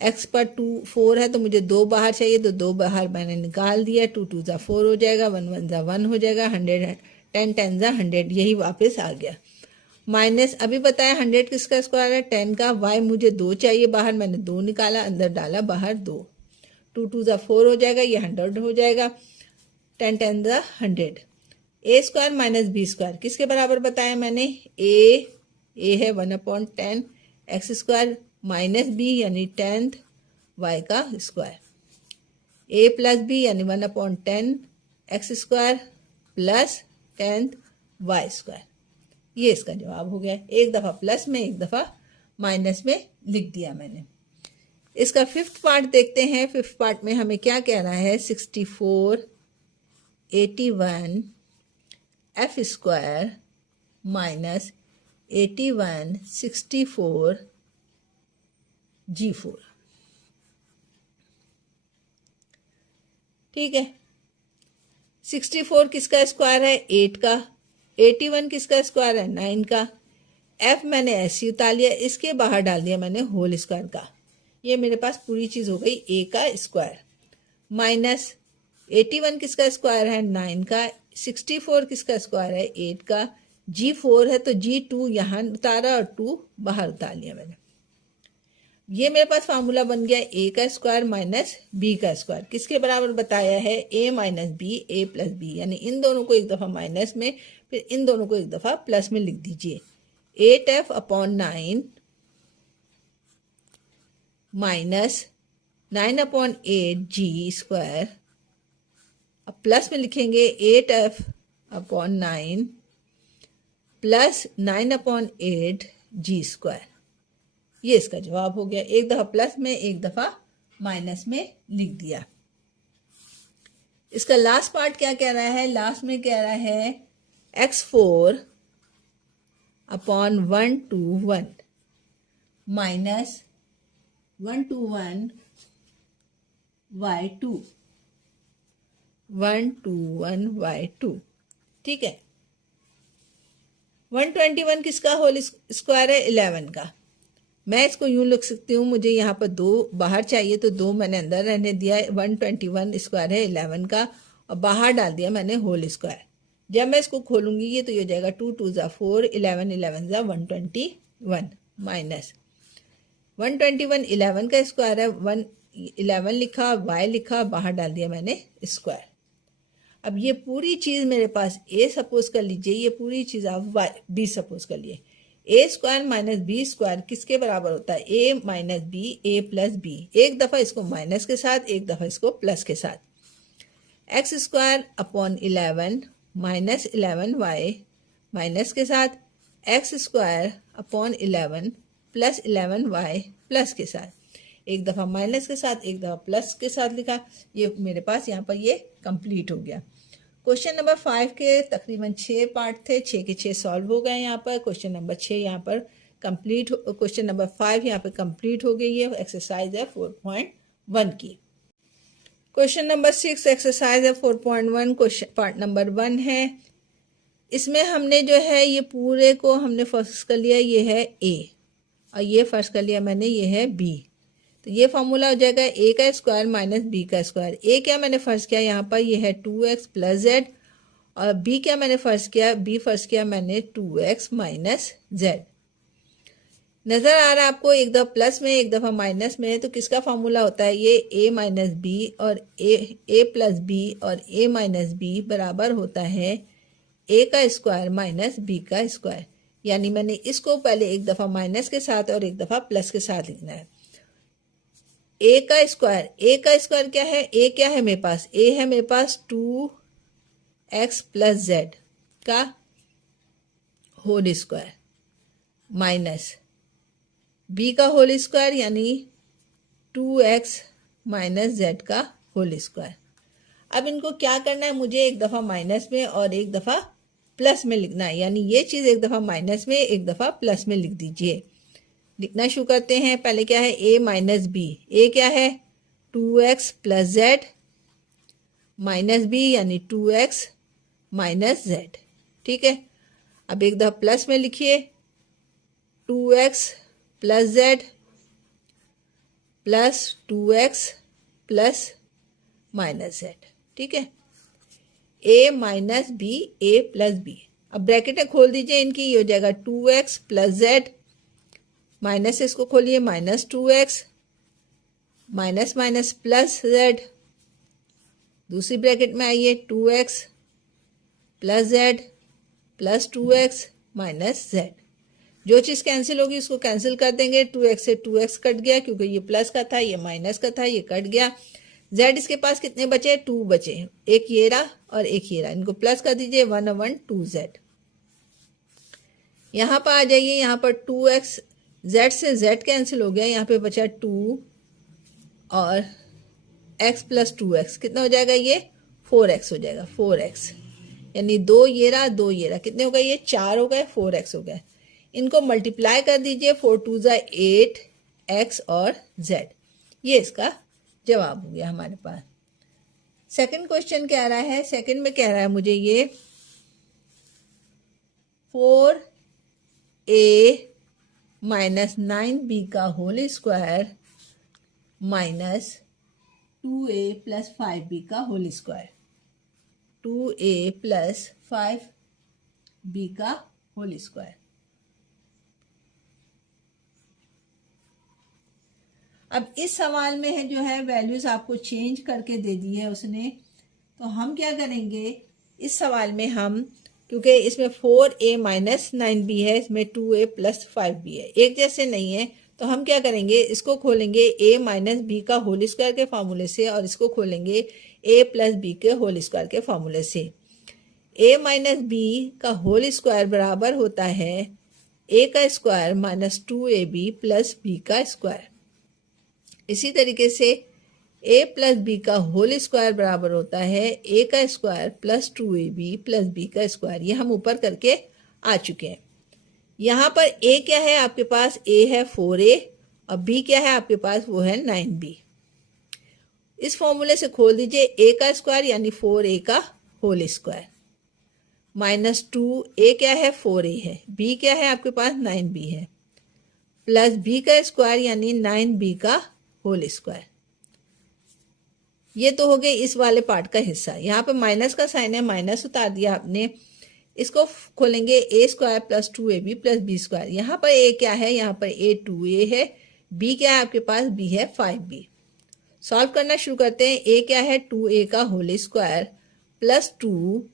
x पर 4 है तो मुझे 2 बाहर चाहिए, तो 2 बाहर मैंने निकाल दिया। 2 2 ज़ा 4 हो जाएगा, 1 1 ज़ा 1 हो जाएगा, 100 10 10 ज़ा 100, यही वापस आ गया। माइनस अभी बताया 100 किसका स्क्वायर है, 10 का। y मुझे 2 चाहिए बाहर, मैंने 2 निकाला, अंदर डाला, बाहर 2। 2 2 ज़ा 4 हो जाएगा, ये 100 हो जाएगा, 10 10 ज़ा 100। ए स्क्वायर माइनस बी स्क्वायर किसके बराबर बताया मैंने, ए है 1/10 एक्स स्क्वायर माइनस बी यानी 10th वाई का स्क्वायर, ए प्लस बी यानी 1/10 X square plus 10th Y square. ये इसका जवाब हो गया। एक दफ़ा प्लस में एक दफ़ा माइनस में लिख दिया मैंने। इसका 5th पार्ट देखते हैं। 5th पार्ट में हमें क्या कह रहा है, 64 81 एफ स्क्वायर माइनस 81 64 G4। ठीक है, 64 किसका स्क्वायर है, 8 का। 81 किसका स्क्वायर है, 9 का। एफ मैंने ऐसे उतार लिया, इसके बाहर डाल दिया मैंने होल स्क्वायर का। ये मेरे पास पूरी चीज़ हो गई ए का स्क्वायर। माइनस 81 किसका स्क्वायर है, 9 का। 64 किसका स्क्वायर है, 8 का। G4 है तो G2 यहाँ उतारा और 2 बाहर उतार लिया मैंने। ये मेरे पास फार्मूला बन गया ए का स्क्वायर माइनस बी का स्क्वायर। किसके बराबर बताया है, A minus B, A plus B, यानी इन दोनों को एक दफ़ा माइनस में, फिर इन दोनों को एक दफ़ा प्लस में लिख दीजिए। 8f/9 माइनस 9/8 जी स्क्वायर। अब प्लस में लिखेंगे 8f/9 प्लस 9/8 जी स्क्वायर। ये इसका जवाब हो गया। एक दफ़ा प्लस में एक दफ़ा माइनस में लिख दिया। इसका लास्ट पार्ट क्या कह रहा है, लास्ट में कह रहा है x4/121 माइनस 121 y2 121 y2। ठीक है, 121 किसका होल स्क्वायर है, 11 का। मैं इसको यूं लिख सकती हूँ, मुझे यहाँ पर 2 बाहर चाहिए तो 2 मैंने अंदर रहने दिया। 121 स्क्वायर है 11 का, और बाहर डाल दिया मैंने होल स्क्वायर। जब मैं इसको खोलूंगी ये तो ये हो जाएगा 2 2 ज़ा 4, 11 11 ज़ा 121 माइनस 121 11 का स्क्वायर है, 11 लिखा, y लिखा, बाहर डाल दिया मैंने स्क्वायर। अब ये पूरी चीज़ मेरे पास a सपोज कर लीजिए, ये पूरी चीज़ आप b सपोज कर लिए। ए स्क्वायर माइनस बी स्क्वायर किसके बराबर होता है, A minus B, A plus B. एक दफ़ा इसको माइनस के साथ, एक दफ़ा इसको प्लस के साथ। X square upon 11 minus 11 Y minus के साथ, X square upon 11 plus 11 Y plus के साथ। एक दफ़ा माइनस के साथ, एक दफ़ा प्लस के साथ लिखा। ये मेरे पास यहाँ पर ये कंप्लीट हो गया। क्वेश्चन नंबर 5 के तकरीबन 6 पार्ट थे, 6 के 6 सॉल्व हो गए यहाँ पर। क्वेश्चन नंबर 6 यहाँ पर कंप्लीट, क्वेश्चन नंबर 5 यहाँ पर कंप्लीट हो गई है। एक्सरसाइज है 4.1 की। क्वेश्चन नंबर 6 एक्सरसाइज है 4.1, क्वेश्चन पार्ट नंबर 1 है। इसमें हमने जो है ये पूरे को हमने फर्स्ट कर लिया, ये है ए, और ये फर्स्ट कर लिया मैंने, ये है बी। तो ये फॉर्मूला हो जाएगा ए का स्क्वायर माइनस बी का स्क्वायर। ए क्या मैंने फर्स्ट किया यहाँ पर, ये है 2x प्लस जेड, और बी क्या मैंने फर्स्ट किया, बी फर्स्ट किया मैंने 2x माइनस जेड। नज़र आ रहा है आपको, एक दफ़ा प्लस में एक दफ़ा माइनस में, तो किसका फॉर्मूला होता है, ये a माइनस बी और a प्लस बी और a माइनस बी बराबर होता है a का स्क्वायर माइनस b का स्क्वायर। यानी मैंने इसको पहले एक दफ़ा माइनस के साथ और एक दफ़ा प्लस के साथ लिखना है। a का स्क्वायर क्या है, a क्या है मेरे पास, a है मेरे पास 2x प्लस जेड का होल स्क्वायर माइनस b का होल स्क्वायर यानी 2x माइनस जेड का होल स्क्वायर। अब इनको क्या करना है, मुझे एक दफ़ा माइनस में और एक दफ़ा प्लस में लिखना है। यानी ये चीज़ एक दफ़ा माइनस में एक दफ़ा प्लस में लिख दीजिए। लिखना शुरू करते हैं। पहले क्या है, a माइनस बी। ए क्या है 2x plus Z minus B यानी 2x माइनस जेड। ठीक है, अब एक दफ़ा प्लस में लिखिए 2x plus Z plus 2x plus minus z। ठीक है, a minus B, a plus B. अब ब्रैकेटें खोल दीजिए इनकी, ये हो जाएगा 2x प्लस z, माइनस इसको खोलिए minus 2x, minus minus plus z, दूसरी ब्रैकेट में आइए 2x plus z plus 2x minus z। जो चीज़ कैंसिल होगी उसको कैंसिल कर देंगे, 2x से 2x कट गया क्योंकि ये प्लस का था, ये माइनस का था, ये कट गया। z इसके पास कितने बचे, 2 बचे, एक ये रहा और एक ये रहा, इनको प्लस कर दीजिए 1/2z। यहाँ पर आ जाइए, यहाँ पर 2x, z से z कैंसिल हो गया, यहाँ पे बचा 2 और x प्लस 2x कितना हो जाएगा, ये 4x हो जाएगा, 4x, यानी 2 ये रहा 2 ये रहा, कितने हो गए, ये 4 हो गए, 4x हो गए। इनको मल्टीप्लाई कर दीजिए, 4 2 ज़ा 8, x और z। ये इसका जवाब हो गया हमारे पास। सेकंड क्वेश्चन क्या रहा है, सेकंड में कह रहा है मुझे ये 4a माइनस 9b का whole square minus 2a plus 5b का whole square, 2a plus 5b का होल स्क्वायर। अब इस सवाल में है जो है वैल्यूज आपको चेंज करके दे दी है उसने, तो हम क्या करेंगे इस सवाल में, हम क्योंकि इसमें 4a माइनस 9b है, इसमें 2a प्लस 5b है, एक जैसे नहीं है, तो हम क्या करेंगे, इसको खोलेंगे a माइनस बी का होल स्क्वायर के फार्मूले से और इसको खोलेंगे a प्लस बी के होल स्क्वायर के फार्मूले से। a माइनस बी का होल स्क्वायर बराबर होता है a का square minus 2ab plus b का स्क्वायर। इसी तरीके से a प्लस बी का होल स्क्वायर बराबर होता है a का square plus 2ab plus b का स्क्वायर। ये हम ऊपर करके आ चुके हैं। यहाँ पर a क्या है आपके पास, a है 4a और b क्या है आपके पास, वो है 9b। इस फॉर्मूले से खोल दीजिए, a का स्क्वायर यानी 4a का होल स्क्वायर माइनस 2a क्या है 4a है, b क्या है आपके पास 9b है, प्लस b का स्क्वायर यानी 9b का होल स्क्वायर। ये तो हो गए इस वाले पार्ट का हिस्सा। यहाँ पे माइनस का साइन है, माइनस उतार दिया आपने। इसको खोलेंगे a square plus 2ab plus b square. यहाँ पर a क्या है, यहाँ पर a 2a है, b क्या है आपके पास, b है 5b। सॉल्व करना शुरू करते हैं। a क्या है 2a का whole square plus 2a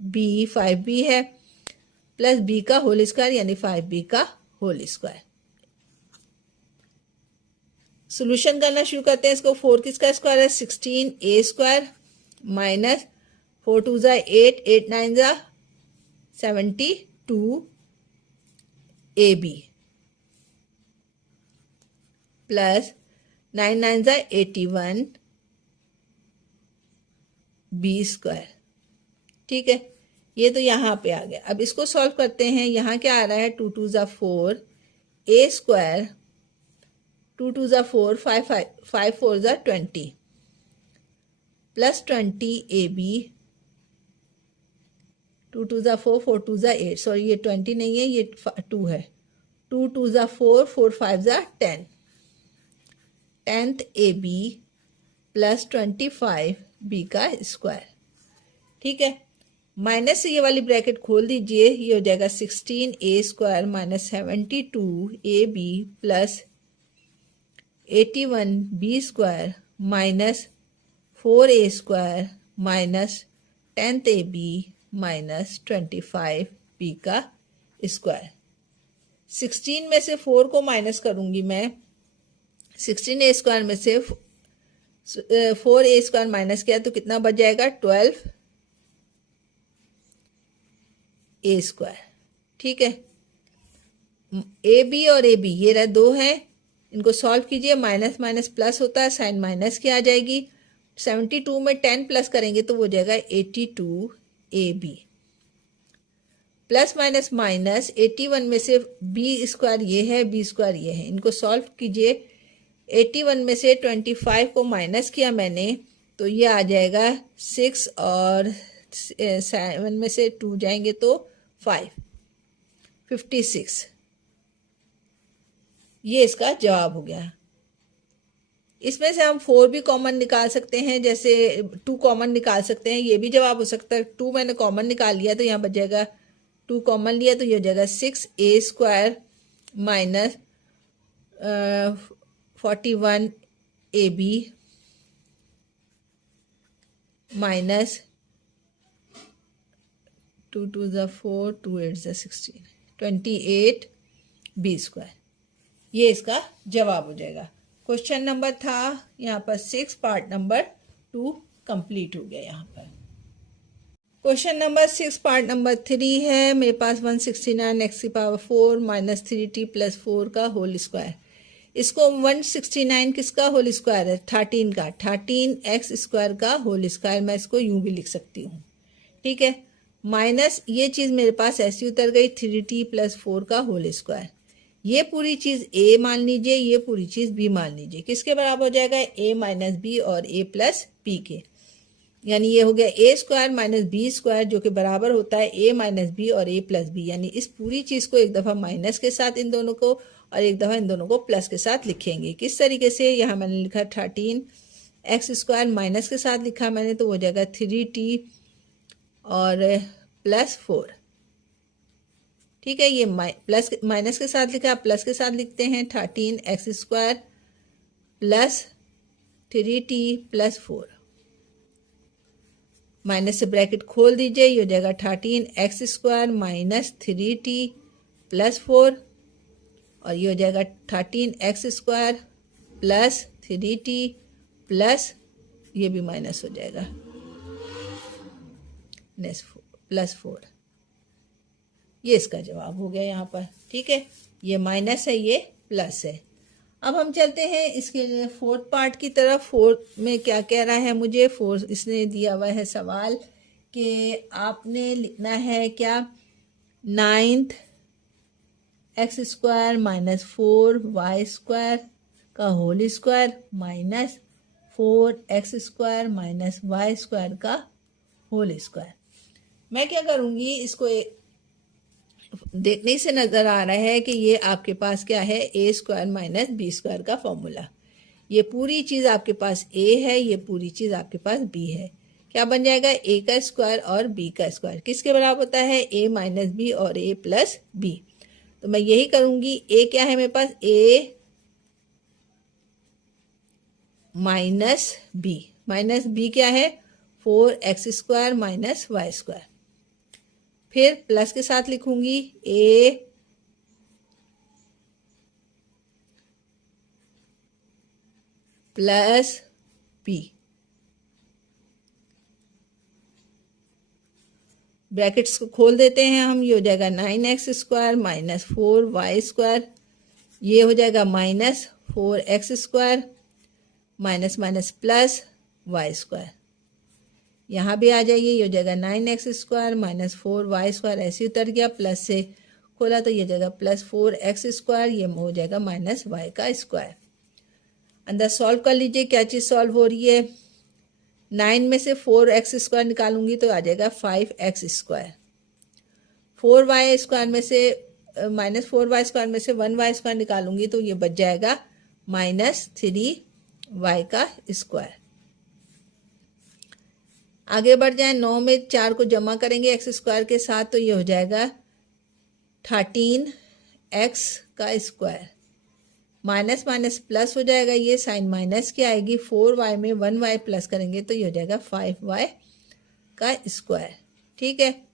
b 5b है प्लस b का होल स्क्वायर यानी 5b का होल स्क्वायर। सोल्यूशन करना शुरू करते हैं इसको। 4 किसका स्क्वायर है, 16a स्क्वायर माइनस 4 2 ज़ा 8, 8 9 ज़ा 72ab प्लस 9 9 ज़ा 81b स्क्वायर। ठीक है, ये तो यहाँ पे आ गया। अब इसको सॉल्व करते हैं। यहाँ क्या आ रहा है, 2 2 ज़ा 4 a स्क्वायर, 2 2 ज़ा 4, 5 4 ज़ा 20 प्लस 20ab, 2 2 ज़ा 4, 4 2 ज़ा 8, सॉरी ये 20 नहीं है, ये 2 है, 2 2 ज़ा 4, 4 5 ज़ा 10, 10th ab प्लस 25b का स्क्वायर। ठीक है, माइनस से ये वाली ब्रैकेट खोल दीजिए, ये हो जाएगा 16a square minus 72ab plus 81b square minus 4a square minus 10th ab minus 25b का स्क्वायर। 16 में से 4 को माइनस करूंगी मैं, 16a स्क्वायर में से 4a स्क्वायर माइनस किया तो कितना बच जाएगा, 12a स्क्वायर। ठीक है, ए बी और ए बी ये रहे 2 हैं, इनको सॉल्व कीजिए। माइनस माइनस प्लस होता है, साइन माइनस की आ जाएगी। 72 में 10 प्लस करेंगे तो वो हो जाएगा 82ab प्लस माइनस माइनस 81 में से b स्क्वायर ये है, b स्क्वायर ये है, इनको सॉल्व कीजिए। 81 में से 25 को माइनस किया मैंने तो ये आ जाएगा 6 और 7 में से 2 जाएंगे तो 5, 56। ये इसका जवाब हो गया। इसमें से हम 4 भी कॉमन निकाल सकते हैं, जैसे 2 कॉमन निकाल सकते हैं, ये भी जवाब हो सकता है। 2 मैंने कॉमन निकाल लिया तो यहाँ बच जाएगा, 2 कॉमन लिया तो ये हो जाएगा 6a² minus 41ab minus 2 2 4 2 8 16 28b²। ये इसका जवाब हो जाएगा। क्वेश्चन नंबर था यहाँ पर 6, पार्ट नंबर 2 कंप्लीट हो गया। यहाँ पर क्वेश्चन नंबर 6 पार्ट नंबर 3 है। मेरे पास 169x⁴ माइनस 3t प्लस 4 का होल स्क्वायर। इसको 169 किसका होल स्क्वायर है? 13 का, 13x² का होल स्क्वायर। मैं इसको यूं भी लिख सकती हूँ, ठीक है। माइनस ये चीज़ मेरे पास ऐसी उतर गई, 3t प्लस 4 का होल स्क्वायर। ये पूरी चीज़ a मान लीजिए, ये पूरी चीज़ b मान लीजिए। किसके बराबर हो जाएगा? a माइनस बी और a प्लस b के। यानी ये हो गया a² माइनस b², जो कि बराबर होता है a माइनस बी और a प्लस बी। यानी इस पूरी चीज़ को एक दफ़ा माइनस के साथ इन दोनों को और एक दफ़ा इन दोनों को प्लस के साथ लिखेंगे। किस तरीके से? यहाँ मैंने लिखा 13x² माइनस के साथ लिखा मैंने, तो हो जाएगा 3t और प्लस 4, ठीक है। ये प्लस माइनस के साथ लिखा, प्लस के साथ लिखते हैं 13x² plus 3t plus 4। Minus से ब्रैकेट खोल दीजिए, ये हो जाएगा 13x² माइनस 3t प्लस 4 और ये हो जाएगा 13x² प्लस 3t प्लस, ये भी माइनस हो जाएगा, प्लस 4। ये इसका जवाब हो गया यहाँ पर, ठीक है। ये माइनस है, ये प्लस है। अब हम चलते हैं इसके लिए 4th पार्ट की तरफ। 4th में क्या कह रहा है मुझे? 4 इसने दिया हुआ है सवाल कि आपने लिखना है क्या? 9th x² माइनस 4y² का whole square minus 4x² minus y² का होल स्क्वायर। मैं क्या करूँगी, इसको देखने से नज़र आ रहा है कि ये आपके पास क्या है? a² माइनस b² का फॉर्मूला। ये पूरी चीज़ आपके पास a है, ये पूरी चीज़ आपके पास b है। क्या बन जाएगा? a का स्क्वायर और b का स्क्वायर किसके बराबर होता है? a माइनस बी और a प्लस b। तो मैं यही करूँगी। a क्या है मेरे पास? a minus b, minus b क्या है? 4x² minus y²। फिर प्लस के साथ लिखूंगी a प्लस b। ब्रैकेट्स को खोल देते हैं हम, ये हो जाएगा 9x² माइनस 4y²। ये हो जाएगा minus 4x² minus minus plus y²। यहाँ भी आ जाइए, ये हो जाएगा 9x² माइनस 4y², ऐसे उतर गया। प्लस से खोला तो ये जाएगा प्लस 4x², ये हो जाएगा माइनस y का स्क्वायर। अंदर सॉल्व कर लीजिए, क्या चीज़ सॉल्व हो रही है? 9 में से 4x² निकालूंगी तो आ जाएगा 5x²। 4y² में से माइनस 4y² में से 1y² निकालूंगी तो ये बच जाएगा माइनस 3y का स्क्वायर। आगे बढ़ जाए, 9 में 4 को जमा करेंगे x² के साथ तो ये हो जाएगा 13x का स्क्वायर। माइनस माइनस प्लस हो जाएगा, ये साइन माइनस की आएगी। 4y में 1y प्लस करेंगे तो ये हो जाएगा 5y का स्क्वायर, ठीक है।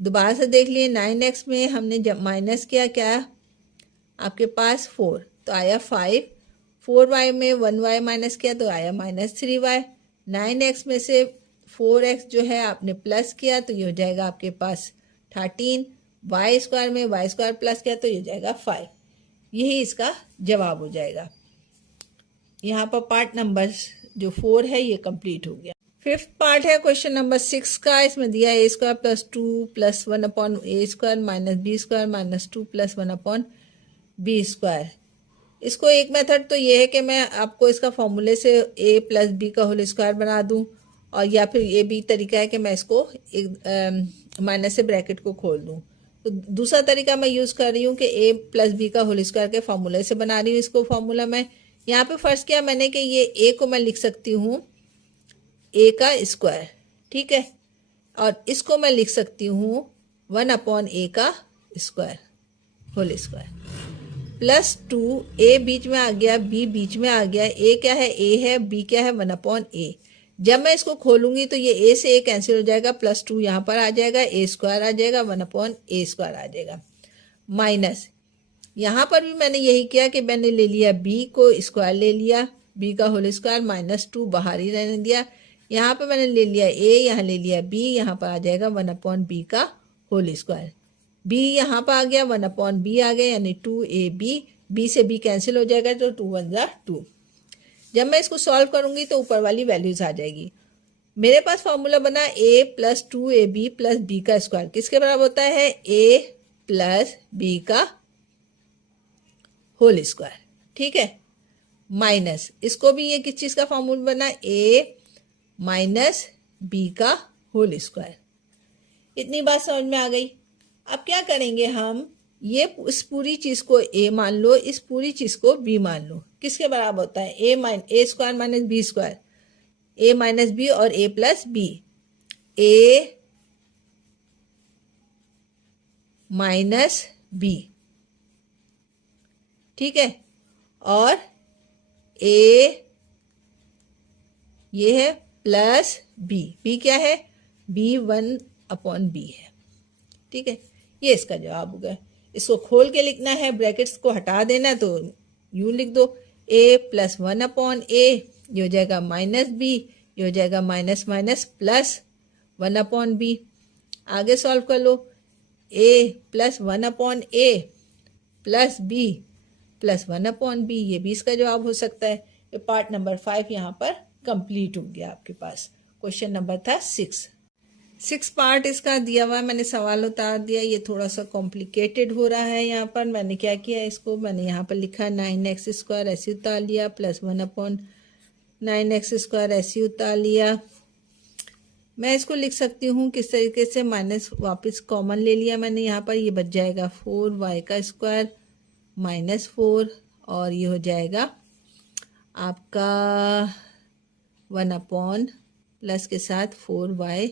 दोबारा से देख लिए, 9x में हमने जब माइनस किया क्या आपके पास 4 तो आया 5, 4y में 1y माइनस किया तो आया माइनस 3y। 9x में से 4x जो है आपने प्लस किया तो ये हो जाएगा आपके पास 13, y² में y² प्लस किया तो ये हो जाएगा 5। यही इसका जवाब हो जाएगा। यहाँ पर पार्ट नंबर जो 4 है ये कंप्लीट हो गया। 5th पार्ट है क्वेश्चन नंबर 6 का। इसमें दिया a² plus 2 plus 1/a² minus b² minus 2 plus 1/b²। इसको एक मेथड तो ये है कि मैं आपको इसका फॉर्मूले से a प्लस b का होल स्क्वायर बना दूं, और या फिर ये भी तरीका है कि मैं इसको एक माइनस से ब्रैकेट को खोल दूं। तो दूसरा तरीका मैं यूज़ कर रही हूँ कि ए प्लस बी का होल स्क्वायर के फॉर्मूले से बना रही हूँ इसको फॉर्मूला में। यहाँ पे फर्स्ट किया मैंने कि ये ए को मैं लिख सकती हूँ ए का स्क्वायर, ठीक है, और इसको मैं लिख सकती हूँ 1 अपॉन ए का स्क्वायर होल स्क्वायर प्लस 2, ए बीच में आ गया, बी बीच में आ गया, ए क्या है, ए है, बी क्या है, 1 अपॉन ए। जब मैं इसको खोलूंगी तो ये ए से ए कैंसिल हो जाएगा, प्लस 2 यहाँ पर आ जाएगा, ए स्क्वायर आ जाएगा, 1 अपॉन ए स्क्वायर आ जाएगा, माइनस यहाँ पर भी मैंने यही किया कि मैंने ले लिया बी को स्क्वायर ले लिया, बी का होल स्क्वायर, माइनस 2 बाहर ही रहने दिया। यहाँ पर मैंने ले लिया ए, यहाँ ले लिया बी, यहाँ पर आ जाएगा 1 अपॉन बी का होल स्क्वायर। बी यहाँ पर आ गया, 1 अपॉन बी आ गया, यानी 2ab, बी से बी कैंसिल हो जाएगा तो 2 1 जा 2। जब मैं इसको सॉल्व करूंगी तो ऊपर वाली वैल्यूज आ जाएगी। मेरे पास फॉर्मूला बना a plus 2ab plus B का स्क्वायर किसके बराबर होता है, a प्लस बी का होल स्क्वायर, ठीक है, माइनस इसको भी ये किस चीज़ का फॉर्मूला बना, a माइनस बी का होल स्क्वायर। इतनी बात समझ में आ गई। अब क्या करेंगे हम, ये इस पूरी चीज़ को a मान लो, इस पूरी चीज़ को b मान लो, किसके बराबर होता है, a square minus B square, a minus B और a plus B, a minus B, ठीक है, और a ये है प्लस बी क्या है, b 1 अपॉन बी है, ठीक है, ये इसका जवाब हो गया। इसको खोल के लिखना है, ब्रैकेट्स को हटा देना है तो यूँ लिख दो, a प्लस 1 अपॉन ए, ये हो जाएगा माइनस बी, ये हो जाएगा minus minus plus 1 upon B. आगे सॉल्व कर लो, a plus 1 upon A plus B plus 1 upon B, ये भी इसका जवाब हो सकता है। ये पार्ट नंबर 5 यहाँ पर कंप्लीट हो गया आपके पास। क्वेश्चन नंबर था 6 पार्ट इसका दिया हुआ है, मैंने सवाल उतार दिया। ये थोड़ा सा कॉम्प्लिकेटेड हो रहा है। यहाँ पर मैंने क्या किया, इसको मैंने यहाँ पर लिखा 9x स्क्वायर ऐसे उतार लिया, प्लस 1 अपॉन 9x स्क्वायर ऐसे उतार लिया। मैं इसको लिख सकती हूँ किस तरीके से, माइनस वापस कॉमन ले लिया मैंने यहाँ पर, ये बच जाएगा 4y का स्क्वायर माइनस 4, और ये हो जाएगा आपका 1 अपॉन प्लस के साथ 4y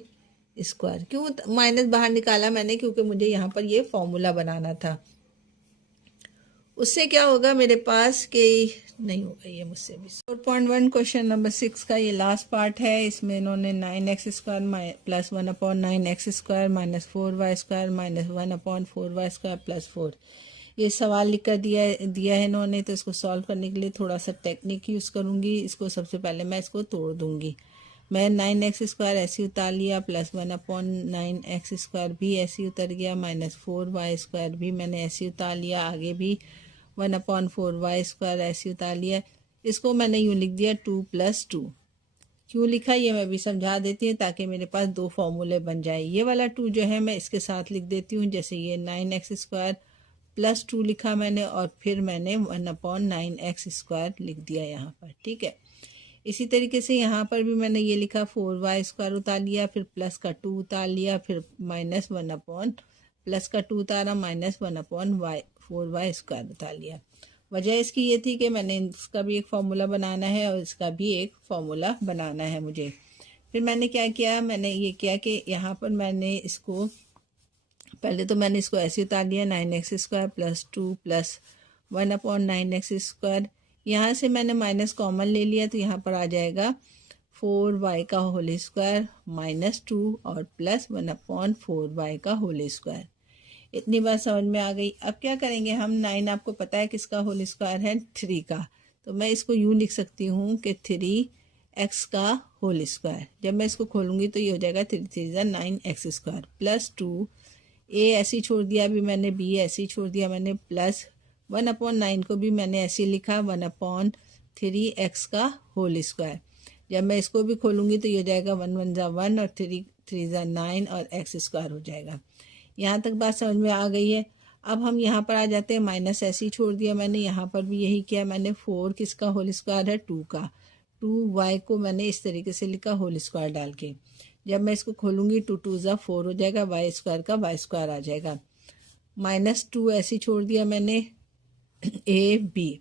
स्क्वायर। क्यों माइनस बाहर निकाला मैंने, क्योंकि मुझे यहाँ पर ये फॉर्मूला बनाना था। उससे क्या होगा मेरे पास कि नहीं होगा ये मुझसे भी। 4.1 क्वेश्चन नंबर 6 का ये लास्ट पार्ट है। इसमें इन्होंने 9x square plus 1 upon 9x square minus 4y square minus 1 upon 4y square plus 4 ये सवाल लिख कर दिया है इन्होंने। तो इसको सॉल्व करने के लिए थोड़ा सा टेक्निक यूज़ करूँगी। इसको सबसे पहले मैं इसको तोड़ दूँगी। मैं 9x स्क्वायर ऐसे उतार लिया, प्लस 1 अपॉन 9x स्क्वायर भी ऐसे उतर गया, माइनस 4y स्क्वायर भी मैंने ऐसे उतार लिया, आगे भी 1 अपॉन 4y स्क्वायर ऐसे उतार लिया। इसको मैंने यूँ लिख दिया 2 + 2। क्यों लिखा ये मैं भी समझा देती हूँ ताकि मेरे पास दो फॉर्मूले बन जाए। ये वाला 2 जो है मैं इसके साथ लिख देती हूँ, जैसे ये 9x स्क्वायर प्लस 2 लिखा मैंने, और फिर मैंने 1 अपॉन 9x स्क्वायर लिख दिया यहाँ पर, ठीक है। इसी तरीके से यहाँ पर भी मैंने ये लिखा 4y स्क्वायर उतार लिया, फिर प्लस का 2 उतार लिया, फिर माइनस 1 अपॉन प्लस का 2 उतारा, माइनस 1 अपॉन 4y स्क्वायर उतार लिया। वजह इसकी ये थी कि मैंने इसका भी एक फार्मूला बनाना है और इसका भी एक फार्मूला बनाना है मुझे। फिर मैंने क्या किया, मैंने ये किया कि यहाँ पर मैंने इसको पहले तो मैंने इसको ऐसे उतार लिया 9x square plus 2 plus 1 upon 9x square. यहाँ से मैंने माइनस कॉमन ले लिया तो यहाँ पर आ जाएगा 4y का होल स्क्वायर माइनस 2 और प्लस 1 अपॉन 4y का होल स्क्वायर। इतनी बात समझ में आ गई। अब क्या करेंगे हम, 9 आपको पता है किसका होल स्क्वायर है, 3 का। तो मैं इसको यूँ लिख सकती हूँ कि 3x का होल स्क्वायर। जब मैं इसको खोलूँगी तो ये हो जाएगा 3 3 9x स्क्वायर प्लस 2, a ऐसे ही छोड़ दिया अभी मैंने, b ऐसे ही छोड़ दिया मैंने, प्लस 1 अपॉन 9 को भी मैंने ऐसे ही लिखा 1 अपॉन 3x का होल स्क्वायर। जब मैं इसको भी खोलूँगी तो ये हो जाएगा 1 1 ज़ा 1 और 3 3 ज़ा 9 और x स्क्वायर हो जाएगा। यहाँ तक बात समझ में आ गई है। अब हम यहाँ पर आ जाते हैं, माइनस ऐसे ही छोड़ दिया मैंने, यहाँ पर भी यही किया मैंने। 4 किसका होल स्क्वायर है, 2 का। 2y को मैंने इस तरीके से लिखा होल स्क्वायर डाल के। जब मैं इसको खोलूँगी 2 2 ज़ा 4 हो जाएगा, y स्क्वायर का y स्क्वायर आ जाएगा। -2 ऐसे छोड़ दिया मैंने ए बी,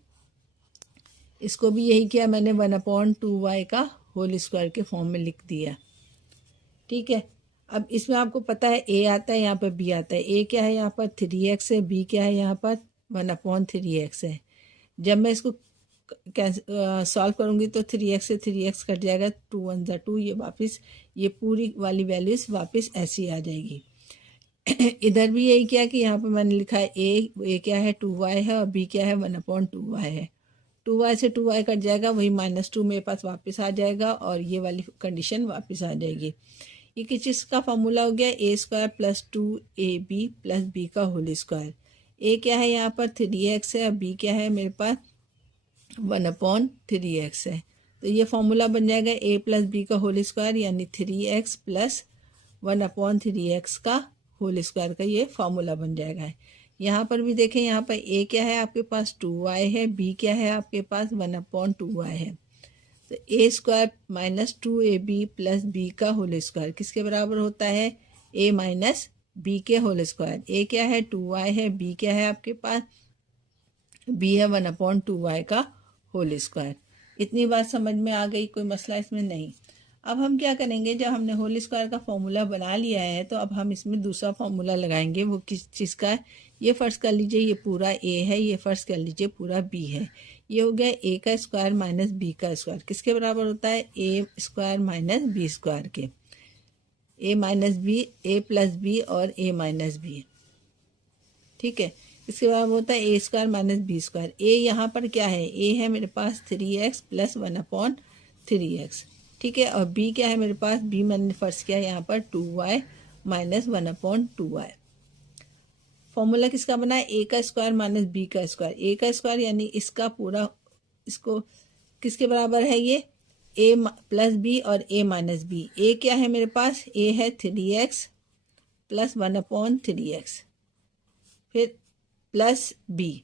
इसको भी यही किया मैंने 1/2y का होल स्क्वायर के फॉर्म में लिख दिया। ठीक है, अब इसमें आपको पता है ए आता है, यहाँ पर बी आता है। ए क्या है यहाँ पर 3x है, बी क्या है यहाँ पर 1/3x है। जब मैं इसको सॉल्व करूँगी तो 3x से 3x कट जाएगा, 2 1 जा 2, ये वापस ये पूरी वाली वैल्यूज वापस ऐसी आ जाएगी। इधर भी यही किया कि यहाँ पर मैंने लिखा है ए क्या है 2y है और बी क्या है 1/2y है। 2y से 2y कट जाएगा, वही -2 मेरे पास वापस आ जाएगा और ये वाली कंडीशन वापस आ जाएगी। ये किस चीज़ का फॉर्मूला हो गया, a² + 2ab + b का होल स्क्वायर। ए क्या है यहाँ पर 3x है और बी क्या है मेरे पास 1/3x है। तो ये फॉर्मूला बन जाएगा a + b का होल स्क्वायर यानी 3x + 1/3x का होल स्क्वायर का ये फॉर्मूला बन जाएगा। यहाँ पर भी देखें, यहाँ पर a क्या है आपके पास 2y है, b क्या है आपके पास 1/2y है। तो a² - 2ab + b का होल स्क्वायर किसके बराबर होता है, a - b के होल स्क्वायर। a क्या है 2y है, b क्या है आपके पास b है 1/2y का होल स्क्वायर। इतनी बात समझ में आ गई, कोई मसला इसमें नहीं। अब हम क्या करेंगे, जब हमने होल स्क्वायर का फॉर्मूला बना लिया है तो अब हम इसमें दूसरा फॉर्मूला लगाएंगे। वो किस चीज़ का है, ये फ़र्ज़ कर लीजिए ये पूरा a है, ये फ़र्ज़ कर लीजिए पूरा b है। ये हो गया a का स्क्वायर - b का स्क्वायर किसके बराबर होता है, a² - b² के। a + b और a - b, ठीक है। इसके बाद होता है a² - b²। a यहाँ पर क्या है, a है मेरे पास 3x + 1/3x, ठीक है। और b क्या है मेरे पास, b मैंने फर्स्ट किया यहाँ पर 2y - 1/2y। फॉर्मूला किसका बना है, a का स्क्वायर - b का स्क्वायर। a का स्क्वायर यानी इसका पूरा, इसको किसके बराबर है, ये a + b और a - b। a क्या है मेरे पास, a है 3x + 1/3x, फिर प्लस b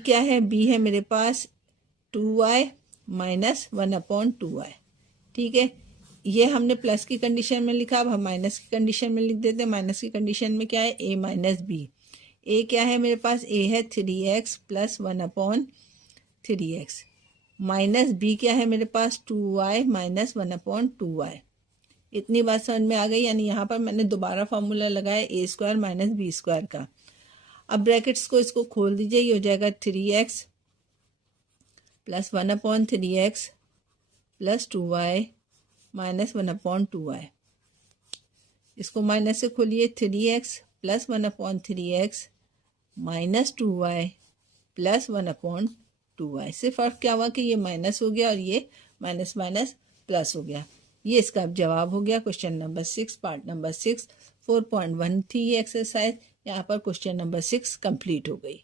क्या है, b है मेरे पास 2y - 1/2y, ठीक है। ये हमने प्लस की कंडीशन में लिखा, अब हम माइनस की कंडीशन में लिख देते हैं। माइनस की कंडीशन में क्या है, a - b। a क्या है मेरे पास, a है 3x + 1/3x, माइनस b क्या है मेरे पास 2y - 1/2y। इतनी बात समझ में आ गई। यानी यहाँ पर मैंने दोबारा फार्मूला लगाया a² - b² का। अब ब्रैकेट्स को इसको खोल दीजिए, ये हो जाएगा 3x + 1/3x + 2y - 1/2y। इसको माइनस से खोलिए, 3x + 1/3x - 2y + 1/2y। से फ़र्क क्या हुआ कि ये माइनस हो गया और ये माइनस माइनस प्लस हो गया। ये इसका अब जवाब हो गया क्वेश्चन नंबर 6, पार्ट नंबर 6 4.1 थी ये एक्सरसाइज। यहाँ पर क्वेश्चन नंबर 6 कंप्लीट हो गई।